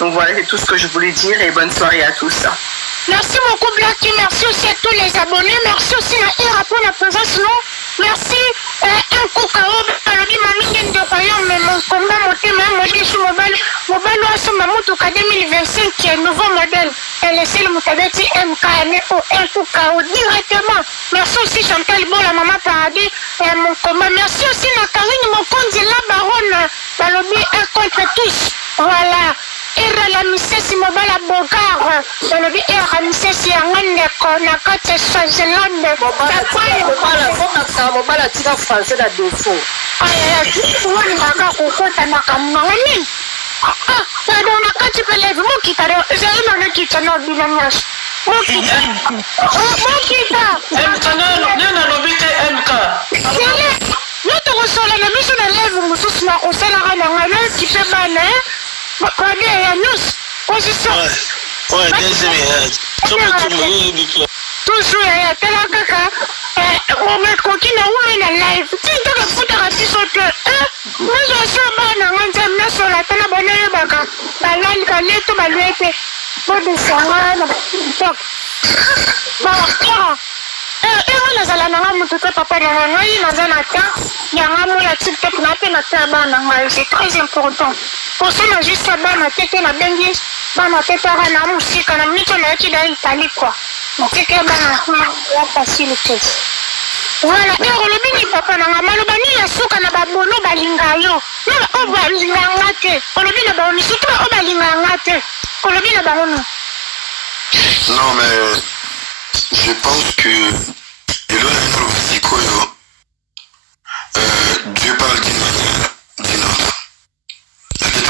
Donc voilà, c'est tout ce que je voulais dire et bonne soirée à tous. Merci beaucoup Blacky, merci aussi à tous les abonnés, merci aussi à Era pour la présence, non? Merci un coup KO, alobi mamingen de royaume, mon combat motema, modèle sur mobile oaso mamutuka 2025 qui est nouveau modèle. Elle est le Moutabeti MKM au un coup KO directement. Merci aussi Chantal Bon, la maman paradis, mon combat. Merci aussi Nakarine, mon compte la baronne, balobi un contre tous. Voilà. Era la misesi mobala bogar balobi era misesi yango ndeko na kati ya Swaziland mobala tika français na defo wanimaka kokota makambo nango nini ado na kati pelevi mokita leo ezali nanokita na bino nyonso mokita nalobi te mk yo tokosola na biso na leve mosusu na kosalaka na ngai leki mpe bana Kode ya nous, position. Ouais, toujours ya tela kaka omekoki na ume na live tintaka futaka biso te nazoso bana nga nzambe nasola te na bonayebaka balali baleto balwete bodesanga na tiktok ero nazala nanga motu te papa nanga ngai naza na ta yanga moya tiktok na mpe na te ya bana ngai c'est très important kosala juste bana te te nabengi bana te tara na mosika na mito nayaki da itali kua nateke bana ya facile te voilà olobi ni papa nanga maloba nini ya suka na babono balinga yo naba o balinganga te olobi na bango misutu o balinganga te olobi na bango no. Non mais je pense que Dieu parle d'une manière d'une autre.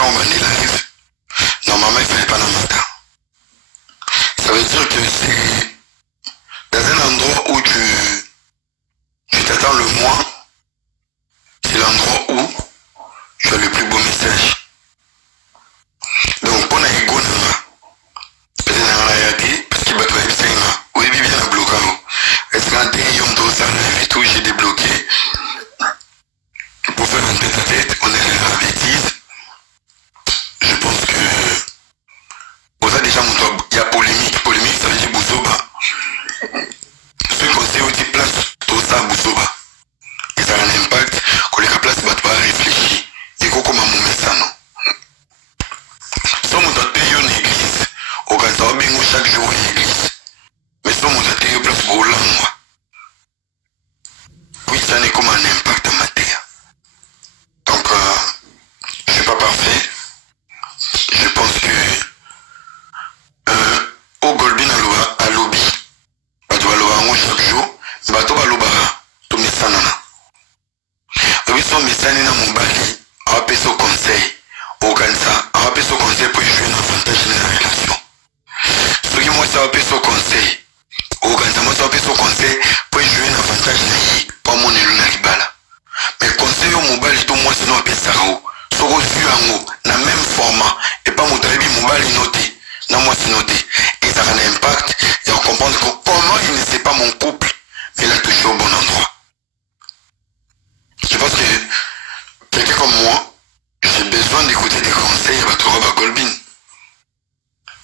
On va live. Normalement, il ne fallait pas dans le matin. Ça veut dire que c'est dans un endroit où tu t'attends le moins. C'est l'endroit où tu as le plus beau message. Donc, on a ego peut-être dans la réalité, parce qu'il va te faire oui, bien à bloquer. Est-ce qu'un tout, j'ai débloqué pour faire un tête-à-tête, on est dans la bêtise. Je pense que bingo chaque jour à l'église. Mais ça, mon athée, place pour moi. Oui, ça n'est comme un impact en matière. Donc, je ne suis pas parfait. Je pense que au Golbin à lobby, tu vas le chaque jour, tu vas le misanana. Oui, son misanina mon bali, on va payer au conseil. Au Gansa, on va payer au conseil pour jouer un avantage dans la relation. Ce qui moi, ça va payer au conseil. Au Gansa, moi, ça va payer au conseil pour jouer un avantage pour mon élu na libala. Mais conseil au mobile, tout moi, sinon, on paye ça. Ce que vu en haut, dans le même format, et pas mon travail, mobile noté. Non, moi, c'est noté. Et ça a un impact, et on comprend que comment il ne sait pas mon couple, mais il a touché au bon endroit. Je pense que quelqu'un comme moi, j'ai besoin d'écouter des conseils à votre robe à Golbin.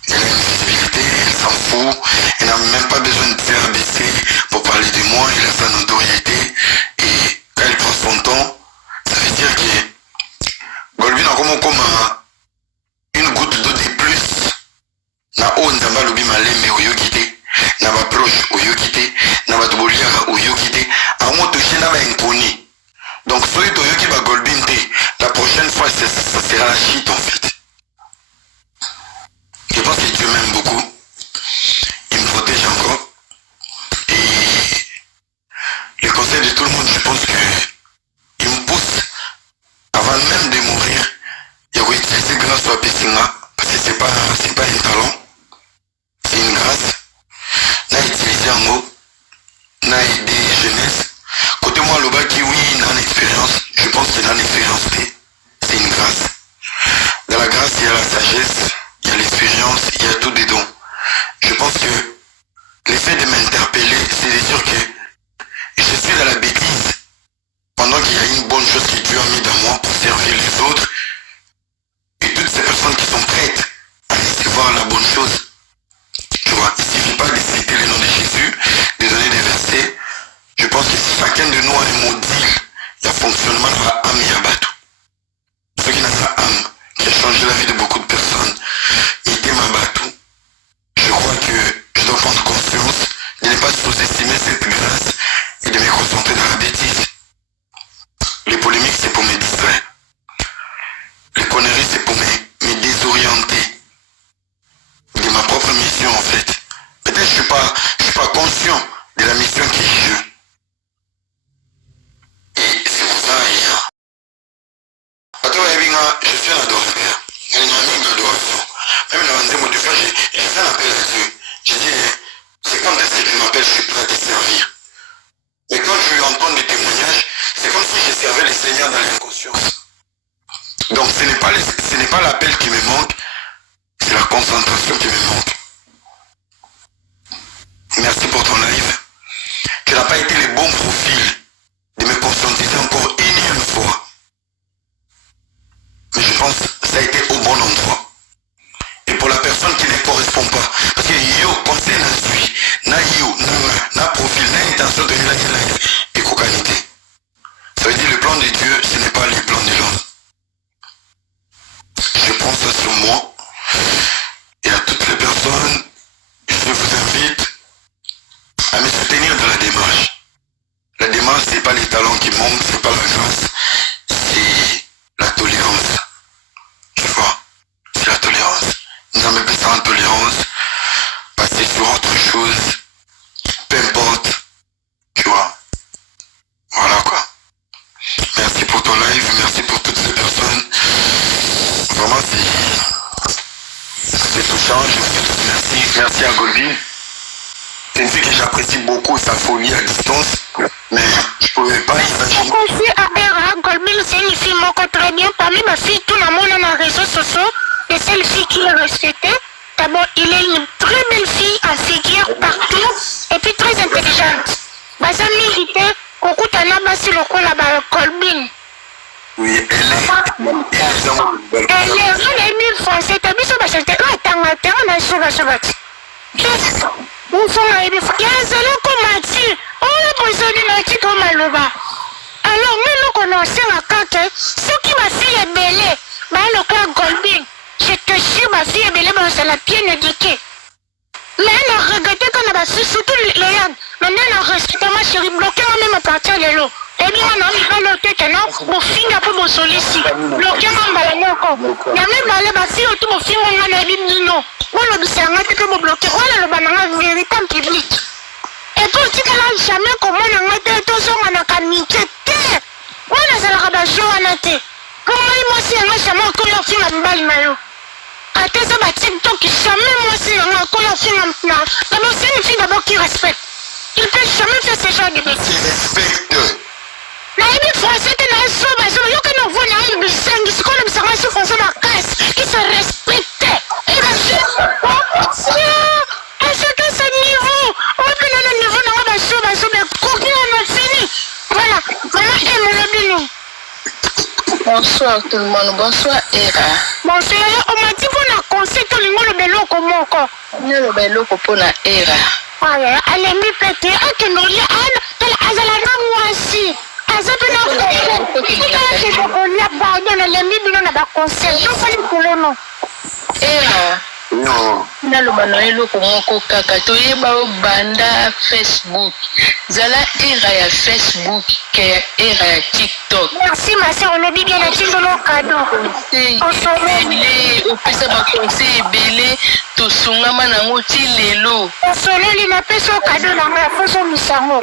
Elle a une visibilité, elle s'en fout, elle n'a même pas besoin de faire ABC pour parler de moi, elle a sa notoriété, et quand elle prend son temps, ça veut dire que Golbin a comme une goutte d'eau de plus. Na o nzamba lobi malembe oyokite, na ba proche oyokite, na ba toboliaka oyokite, amo touché na ba inconi. Donc soy toyoki ba Golbin te, la prochaine fois ça sera la shit en fait. Je pense que Dieu m'aime beaucoup. Il me protège encore. Et les conseils de tout le monde, je pense que il me pousse avant même de mourir. Il y a utiliser grâce à Pessinga, parce que c'est pas un talent. C'est une grâce. N'a utilisé en mot, n'a aidé jeunesse. Côté moi, le bas qui oui, il a une expérience. Je pense qu'il a une expérience. C'est une grâce. Dans la grâce, il y a la sagesse, il y a l'expérience, il y a tout des dons. Je pense que l'effet de m'interpeller, c'est de dire que je suis dans la bêtise. Pendant qu'il y a une bonne chose que Dieu a mis dans moi pour servir les autres. Et toutes ces personnes qui sont prêtes à recevoir la bonne chose. Tu vois, il ne suffit pas de citer le nom de Jésus, de donner des versets. Je pense que si chacun de nous a un module, il y a fonctionnement dans la âme et à bateau. Ceux qui n'ont sa âme, qui a changé la vie de beaucoup de personnes, il était ma bateau. Je crois que je dois prendre conscience de ne pas sous-estimer cette grâce et de me concentrer dans la bêtise. Les polémiques, c'est pour me distraire. Les conneries, c'est pour me désorienter de ma propre mission en fait. Peut-être je suis pas conscient de la mission qui est jeu. Et c'est pour ça je suis un adorateur. Il y a une amie d'adoration. Même la vanité du frère, j'ai fait un appel à Dieu. J'ai dit, c'est quand est-ce que tu m'appelles, je suis prêt à te servir. Mais quand je lui entends des témoignages, c'est comme si je servais le Seigneur dans l'inconscience. Donc ce n'est pas l'appel qui me manque, c'est la concentration qui me manque. Merci pour ton live. Tu n'as pas été le bon profil de me conscientiser encore énième fois. Mais je pense que ça a été au bon endroit. Et pour la personne qui ne correspond pas, parce que yo, conseil n'a suivi, n'a profil, n'a intention de la live et cocanité. Ça veut dire le plan de Dieu, ce n'est pas le plan de l'homme. Je prends ça sur moi. Et à toutes les personnes, je vous invite à me soutenir dans la démarche. La démarche, ce n'est pas les talents qui manquent, ce n'est pas la grâce, c'est la tolérance. Tu vois, c'est la tolérance. Nous avons besoin de tolérance, passer sur autre chose, peu importe, tu vois. Voilà quoi. Merci pour ton live, merci pour toutes ces personnes. Vraiment, c'est touchant, je vous dis tous merci. Merci à Golbin. C'est une fille que j'apprécie beaucoup, sa folie à distance, mais je ne pouvais pas imaginer. Aussi à Era, Golbin, c'est une fille moi très bien. Parmi ma fille, tout le monde dans les réseaux sociaux, et c'est une fille qui est respectée. D'abord, il est une très belle fille en figure partout, et puis très intelligente. Baza milité, Kokutana Basi Lokola Golbin. Oui, elle est mille français, t'as vu ça, parce que t'es là, t'as un terrain, on a sur la où sont les bifs? Il y a un zélo comme a dit, on a besoin d'une petite comme à l'oba. Alors, nous nous connaissons à Kake, ce qui ma fille est belle, bah le clan Golbin, je te jure, ma fille est belle, mais c'est la bien éduquée. Mais elle a regretté qu'on a surtout les yann. Maintenant, elle a respecté ma chérie, bloqué moi-même à partir de l'eau. Et bien, on a mis pas l'autre que non, mon film a pas mon solicite. Bloqué moi, je vais encore. Il y a même balé, si autour mon film, on a dit non. Moi, le bus, c'est que mon bloqué. Voilà le banana vérité en public. Et puis, tu n'as jamais comment on a été tous on a camité. On a la rabajo en été. Comment moi, si on a jamais encore un film à m'balle maillot. Ate ça va TikTok jamais moi si on a encore un film maintenant. D'abord c'est une fille d'abord qui respecte. Il peut jamais faire ce genre de bêtises. Respecte. La équipe française est là, il y a que nous voyons une bisangue, c'est comme le service français de casse qui se respectait. Et bien sûr, est-ce que ce niveau, on va prendre le niveau dans la base, mais coquille on a fini. Voilà, vraiment aime le binou. Bonsoir tout le monde, bonsoir Era. Bonsoir, on m'a dit qu'on a conseillé tout le monde le bélo comme encore. Le bélo pour la Era. Voilà, elle est mis pété, elle que nous y a, elle a la moi aussi. Elle a non. Naloba na eloko moko kaka toyeba banda Facebook. Zala era ya Facebook ke era ya TikTok. Merci ma soeur, on oublie bien la tindolo cadeau. On peut ça ba conseil belé to sungama na ngoti lelo. On solo li na peso cadeau na ma foso misango.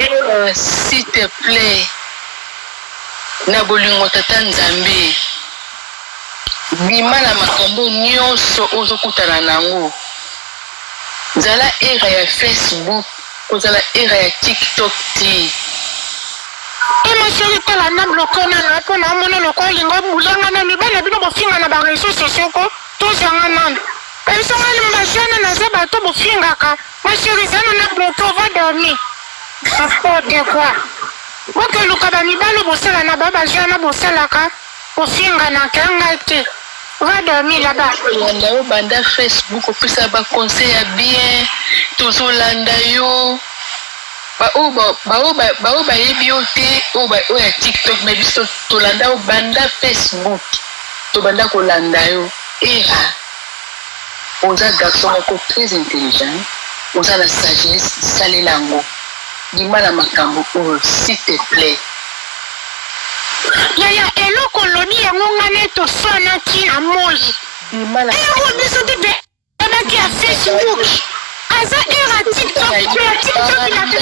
S'il te plaît. Na bolingo tata Nzambe. Bima na makambo nyonso ozokutana nango. Zala era ya Facebook, ozala era ya TikTok ti. Et ma chérie tala na bloqué na po na mono loko lingo bulanga na mibala bino bofinga na ba réseaux sociaux ko to zanga nan. Et ça na mbashana na za bato bofinga ka. Ma chérie zana na bloqué va dormir. N'importe quoi. Oke luka ba mibalo bosala na baba jana bosala ka. Bofinga na kanga te. Va dormir là-bas. Landa yo banda Facebook opesa ba conseil ya bien. Tozo landa yo. Ba yebi yo te o ya TikTok mais biso to landa yo banda Facebook. To banda ko landa yo. Era. Oza garçon moko très intelligent. Oza la sagesse salelango. Dis-moi la makambo s'il te plaît. Yaya eloko lobi yango ngane to sona ki na moyi. Dimala. Ero biso te be abaki ya Facebook. Aza era TikTok, TikTok na te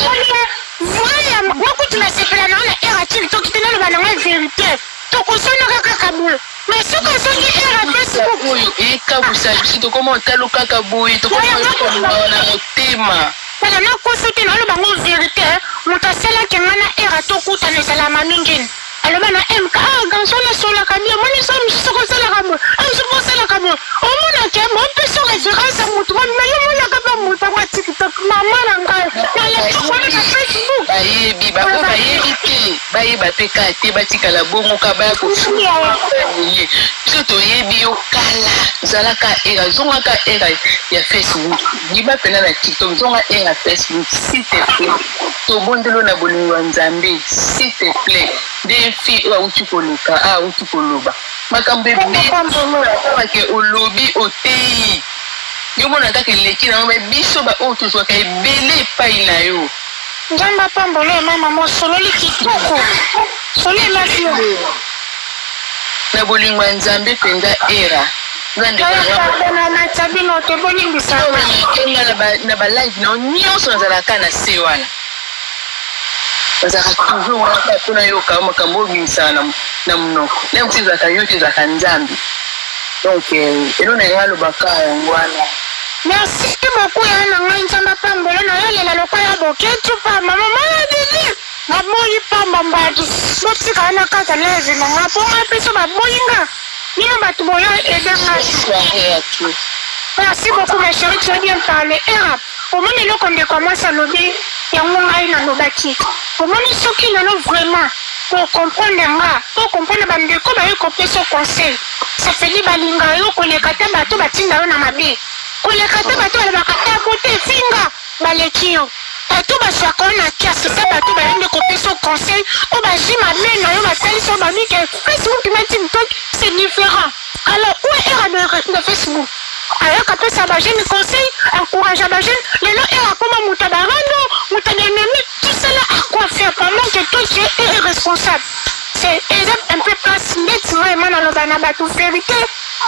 voilà, moi tu na sepela na era TikTok te na lo bananga vérité. To ko sona kaka kabula. Mais ce que ça ni era Facebook. Oyo ekabusa biso to komo talo kaka boyi to komo na motema. Voilà, na consulter na lo bango vérité. Mutasela kengana era to kutana salama mingine. Alors maintenant, MK, garçon, la sola camille, moi, nous sommes sur la camille. Je pense à la camille. Au moins, on peut se référer à mon toit, mais il y a pas mon toit TikTok. Maman, la Facebook. Aïe, biba, baye bapeka te batika la bongo kabaya ko surtout yebi yo kala zalaka era zonga era ya Facebook biba pena na TikTok zonga era Facebook s'il te plaît to bondelo na bolingo Nzambe s'il te plaît des filles wa utukoluka utukoloba makambe bi ke olobi otei yo mona kaka leki na biso ba oto so ka ebele pai na yo. Jamba pambole mama mo solo li kitoko. Solo la fio. Na bolingo Nzambe penza era. Nzande kwa na matabino te bolingo sana. Na ba live na nyonso na kana se wana. Bazaka toujours wana kuna yo kama makambo binsana na mnoko. Na mtiza ka yote za Nzambe. Donc elo na ngalo bakaya ngwana. Merci beaucoup ya na Nzamba pambole na yale la lokoya boketu pa mama mama dili. Na moyi pamba mbadi. Soti kana kata lezi na ngapo ngapiso ba moyinga. Nino batu boyo edenga. Merci beaucoup ma chérie, tu as bien parlé. Era, au moment où on commence à lever, il y a un moment où on a bâti. Au moment où qui nous vraiment pour comprendre bande ko ba yoko peso conseil. Ça fait ni balinga yo ko le kata bato batinda yo na mabe. Ko le kata bato ba kata côté finga balekio. Bato ba swa kona kiasi sa bato ba yende ko peso conseil. O ba jima mena yo ba tali so ba mi que Facebook na TikTok c'est différent. Alors où est Era de Facebook? ayaka pesa bajene conseil encourage bajene lelo akoma mutabarando mutabenemi tout cela à quoi faire pendant que toi tu es responsable. C'est un peu place net vraiment dans le banaba tout vérité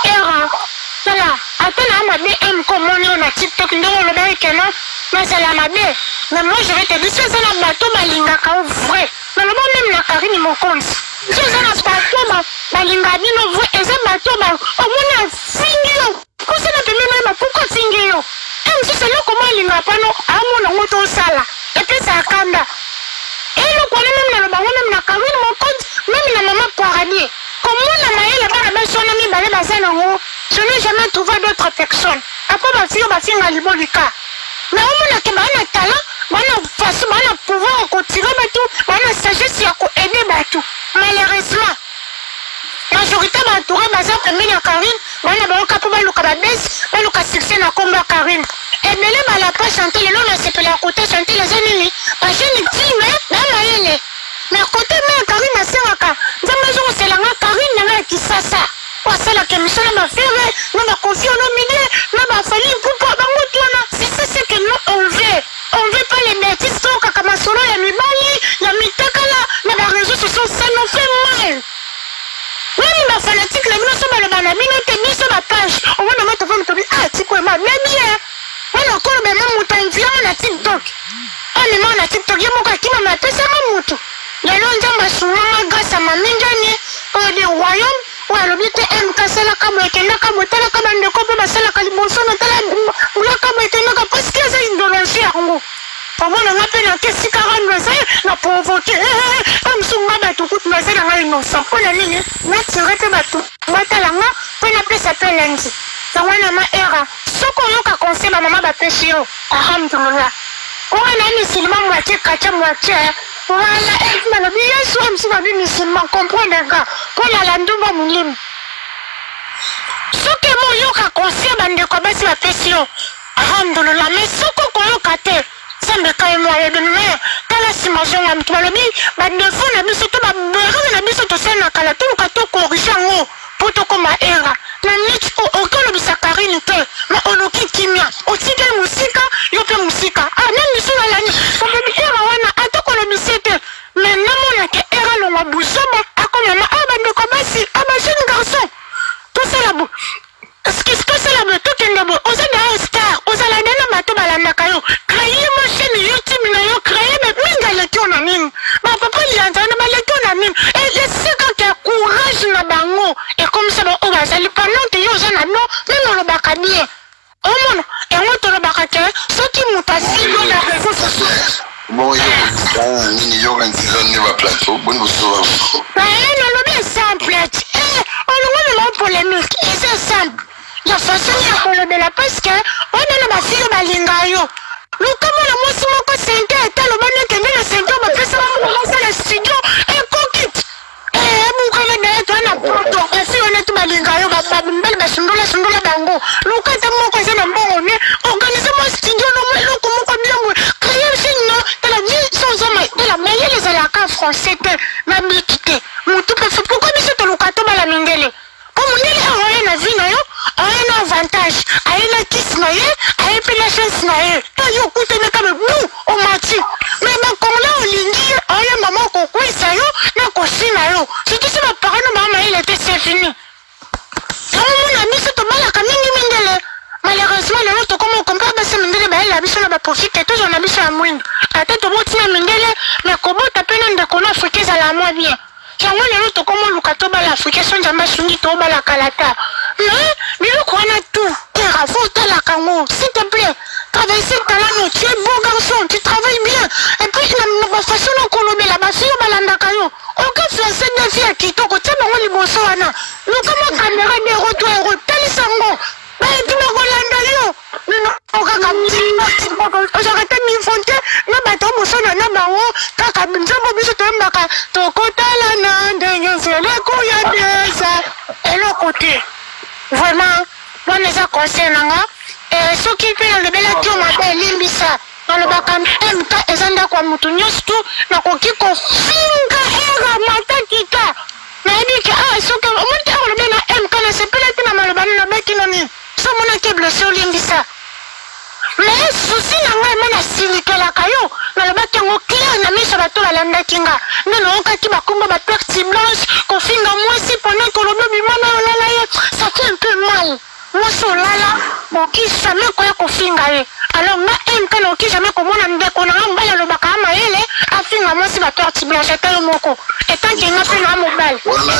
erreur. Voilà, attends ma bien aime comme on a TikTok ndongo le bail que non mais c'est la ma bien. Mais moi je vais te dire c'est un bateau balingaka vrai. Mais le bon même la Karine mon compte. C'est un bateau balinga bino vrai et un bateau ba au moins fingio. Pourquoi ça n'a même pourquoi fingio? Et aussi c'est là comment linga pano à mon moto sala. Et puis ça kanda. Et le quoi même le ba même la Karine mon compte même la maman paradis. Comment la maille la ba ba son ami balé bazana ngo. Je n'ai jamais trouvé d'autres personnes. Après ma fille à l'Ibolika. Mais on a un talent, on a façon, on a pouvoir continuer tout, on a sagesse à aider tout. Malheureusement, la majorité m'a entouré, ma soeur, la Karine, on a capable de faire des succès dans le combat Karine. Et mais là, on n'a pas chanté, le long, on a séparé à côté, chanter les ennemis. Parce que je dis, mais, dans ma haine. Mais à côté, mais Karine, ma soeur, dans ma journée, c'est la Karine, qui ça. C'est la commission de ma fille, nous avons confié nos milliers, nous avons fallu pour pas c'est ce que nous on veut. On veut pas les bêtises, comme Kamasolo, il y a Mibali, il y a Mitakala, mais les réseaux sociaux, ça nous fait mal. Même ma fanatique, les gens sont dans le banami, nous t'es mis sur ma page. On va nous mettre au fond, ah, tu peux m'amener bien. On a encore le même mouton, on a TikTok. On est mort, on a TikTok, il y a mon gars qui m'a appelé, c'est un mouton. Il y a longtemps, ma soeur, grâce à ma mingane, on est au royaume. Ouais, le but est MK, c'est la caméra, la caméra, la caméra, c'est la caméra, la caméra, parce qu'il y a une idéologie à Rongo. Pour moi, on appelle un question 40 on a provoqué, comme si on a tout coup de mazé dans l'innocent. Pour la ligne, on a tiré tout bateau. Batalanga, on appelle ça peut lundi. Ça va dans ma era. Ce qu'on a conseillé, ma maman va pêcher. Alhamdulillah. On a un musulman moitié, kacha moitié. Voilà, elle m'a dit, je suis un musulman, comprends les gars. Pour la landouba moulim. Ce que mon yoka conseille, bande de basi la pression. Alhamdulillah, mais ce qu'on a kate, ça me caille moi, et de mer, t'as la simation, la mitologie, bande de fond, la mise surtout, la beurre, la mise surtout, c'est la calatou, le cateau, corrigé en haut, pour te comme à era. La niche, aucun le bisacarine, mais on a qui kimia, aussi que musique, yope musique. Ah, même monsieur la langue, ça veut dire, attends qu'on le bisete. Mais non, mon a que era l'on a boussoba, à comme un bande de combat, ah, ma jeune garçon. Tout ça là-bas. Ce qui se passe là-bas, tout est là-bas. On a des stars, on a la dernière bateau à la Nakayo. Créer ma chaîne YouTube, nous créer, mais plus de l'équipe en mine. Ma papa, il y a un l'équipe en mine. Et je sais quand il y a courage dans bango. Et comme ça, on va saluer pendant que yo, j'en ai non, même on le bac bien. Oh mon, et on te le bac à ceux qui m'ont passé dans la réseau sociale. Bon, il y a un saison de plateau. Bonne bonsoir. Mais non, c'est simple. On le polémique. Et c'est simple. La façon dont on le la parce que on a ma fille balingayo. Le comment la moitié mon côté est le bon que le centre va faire ça dans le studio et coquette. Et mon collègue est un apporteur. Et si on est tout balingayo, va belle basundula bango. Le cas de mon côté dans bon on organise mon studio non le comment bien créer signe de la vie sans homme de la meilleure les alaka français na mikité. Mon tout peut pourquoi monsieur te locato bala mingele. Comme on est là, on a vu, on a un avantage. On a un kiss, on a une chance. On a un coup de comme nous, on m'a dit. Mais quand on a un ligne, on a un maman qui a couillé, on a coché. Surtout si ma parole, maman, il était c'est fini. On a mis ce tombant là, comme une malheureusement, le autre, comme on comprend, c'est Mindele, elle a mis sur la profite, et toujours on a mis sur la moine. À tête au bout de Mindele, mais comment t'as peine de connaître africain à la moins bien. J'en ai l'autre comment le cateau bala africain sont jamais soumis au bala calata. Mais le quoi a tout. Terra, faut te la cango. S'il te plaît, traverser talent, tu es beau garçon, tu travailles bien. Et puis, la façon dont on met la fille au balanda caillou. Aucun français de fille qui t'en côté, mais on est bon soin. Nous, comment caméra des retours, tel sango. Mais tu me relandes yo. Non, on va comme j'arrête de m'infonter. Non, mais ton mousson, non, mais on, quand on me dit, ton côté là, non, c'est le coup, il y a ça. Et le côté, vraiment, moi, les accompagnants, et ceux qui payent le bel acteur, m'appelle Limbisa. Dans le bac MK, et Zanda, quoi, Moutunios, tout, n'a qu'au qui finga, era, matakita. Mais il dit que, ah, ceux qui ont monté le bel MK, c'est peut-être dans le ban, le bec, il en est. So mon soki blessé olimbisa mais susi na ngai me nasilikelaka yo nalobaki yango clair na miso bato balandaki nga nde naokaki bakomba baperte blanche kofinga mwasi pendant kolobi bimana olala ye ça fait un peu mal mwasi olala oki jamais koya kofinga ye alors nga mpe naoki jamais komona ndeko na nga mobali alobaka ya mayele afinga mwasi baperte blanche ata yo moko etanke nga mpe na mobali wana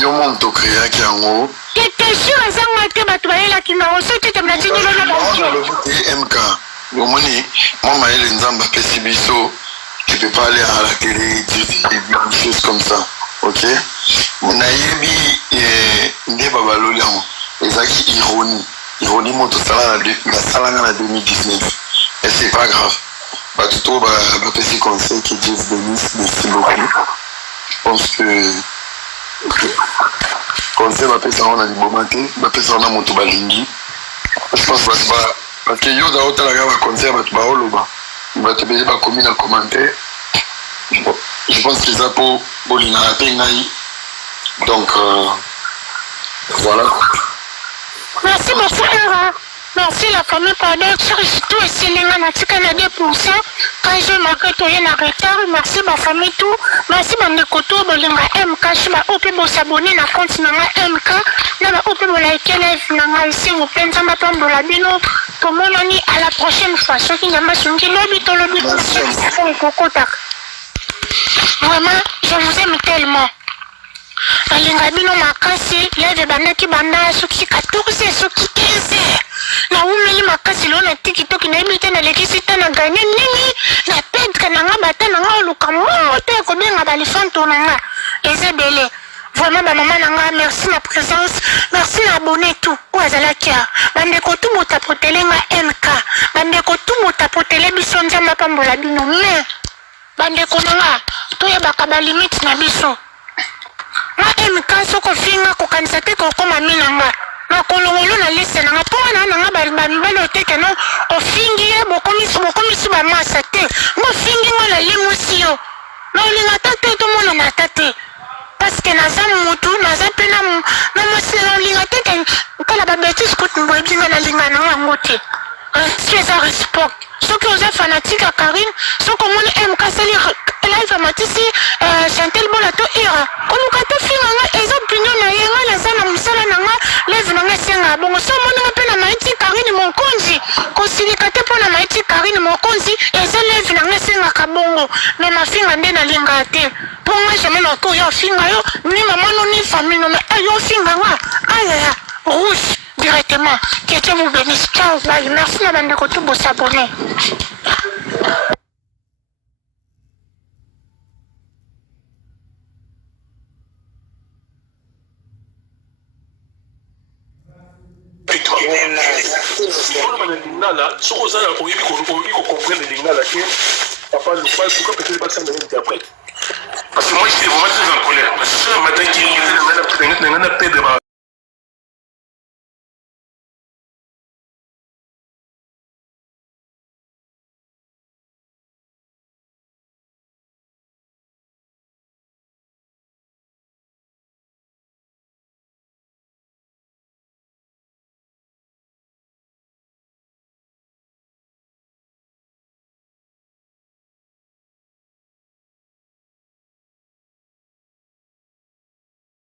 yo mo moto okreaki yango kete sur ezanga te bato bayelaki nango soki ete mnatinilo na banalobi mk omoni mwa mayele nzambe apesi biso tu peux pas aller à la télé dire des choses comme ça ok nayebi nde babaloli yango ezalaki ironie moto nasalanga na 2019 et c'est pas grave bato to bapesi conseil que Dieu bénisse merci beaucoup je pense que conseil bapesa yango na liboma te bapesa yango na moto balingi je pense parce que yo zaotalaka baconseil ya bato baoloba bato bele bakomi na commentaire je pense que eza mpo bolingaka mpe ngai donc voilà. Merci beaucoup, Era. Merci la famille Pardon. Surtout ici, les gens natika na 2%. Quand je m'arrête, il y a un retard. Merci ma famille tout. Merci ma nekoto bolinga MK. Je m'a opé pour s'abonner na compte na MK. Na m'a opé pour liker live na ici vous plaît ça m'a pas la bino. Tout le monde ni à la prochaine fois. Ceux qui n'aiment pas ce qui lobby to lobby. Vraiment, je vous aime tellement. Alinga bino makasi live banaki banda soki 14 soki 15 na umeli makasi lo na TikTok na ibite na lekisi tana gagné nini na pendre na nga bata na nga luka moto ko benga balifanto na nga ezebele vraiment ba maman na nga merci na présence merci na abonné tout oazala kia bande ko tout mota protele nga MK bande ko tout mota protele biso nzamba pambola bino mais bande ko nga to ya bakaba limite na biso na MK soko finga ko kanisa te ko koma minanga na kolongolo na liste nanga po na nanga balo teke no ofingi bokomi ba masa te mo fingi ngala limosio na olinga tate to mona na tate parce que naza mutu naza pena na mosela olinga teke kala ba betis ko tumbo ebinga na linga na ngote tu es un respect ceux qui sont fanatiques à Karine ceux qui ont MK sali live matisi Chantel Bolato Era koluka to finga ezo opinion na yenga na sana musala nanga live nanga senga bongo so mona pe na maiti Karine monkonzi kosilika te pona maiti Karine monkonzi ezo live nanga senga kabongo mais ma finga nde na linga te ponga jamais na ko yo finga yo ni maman no ni famille no yo finga nga aya rouge directement que Dieu vous bénisse ciao bye merci la bande ko tout beau s'abonner. Lingala, ce qu'on a pour comprendre les Lingala, papa ne pas pourquoi peut-être pas ça après. Parce que moi j'étais vraiment très en colère. Parce que ce matin qui est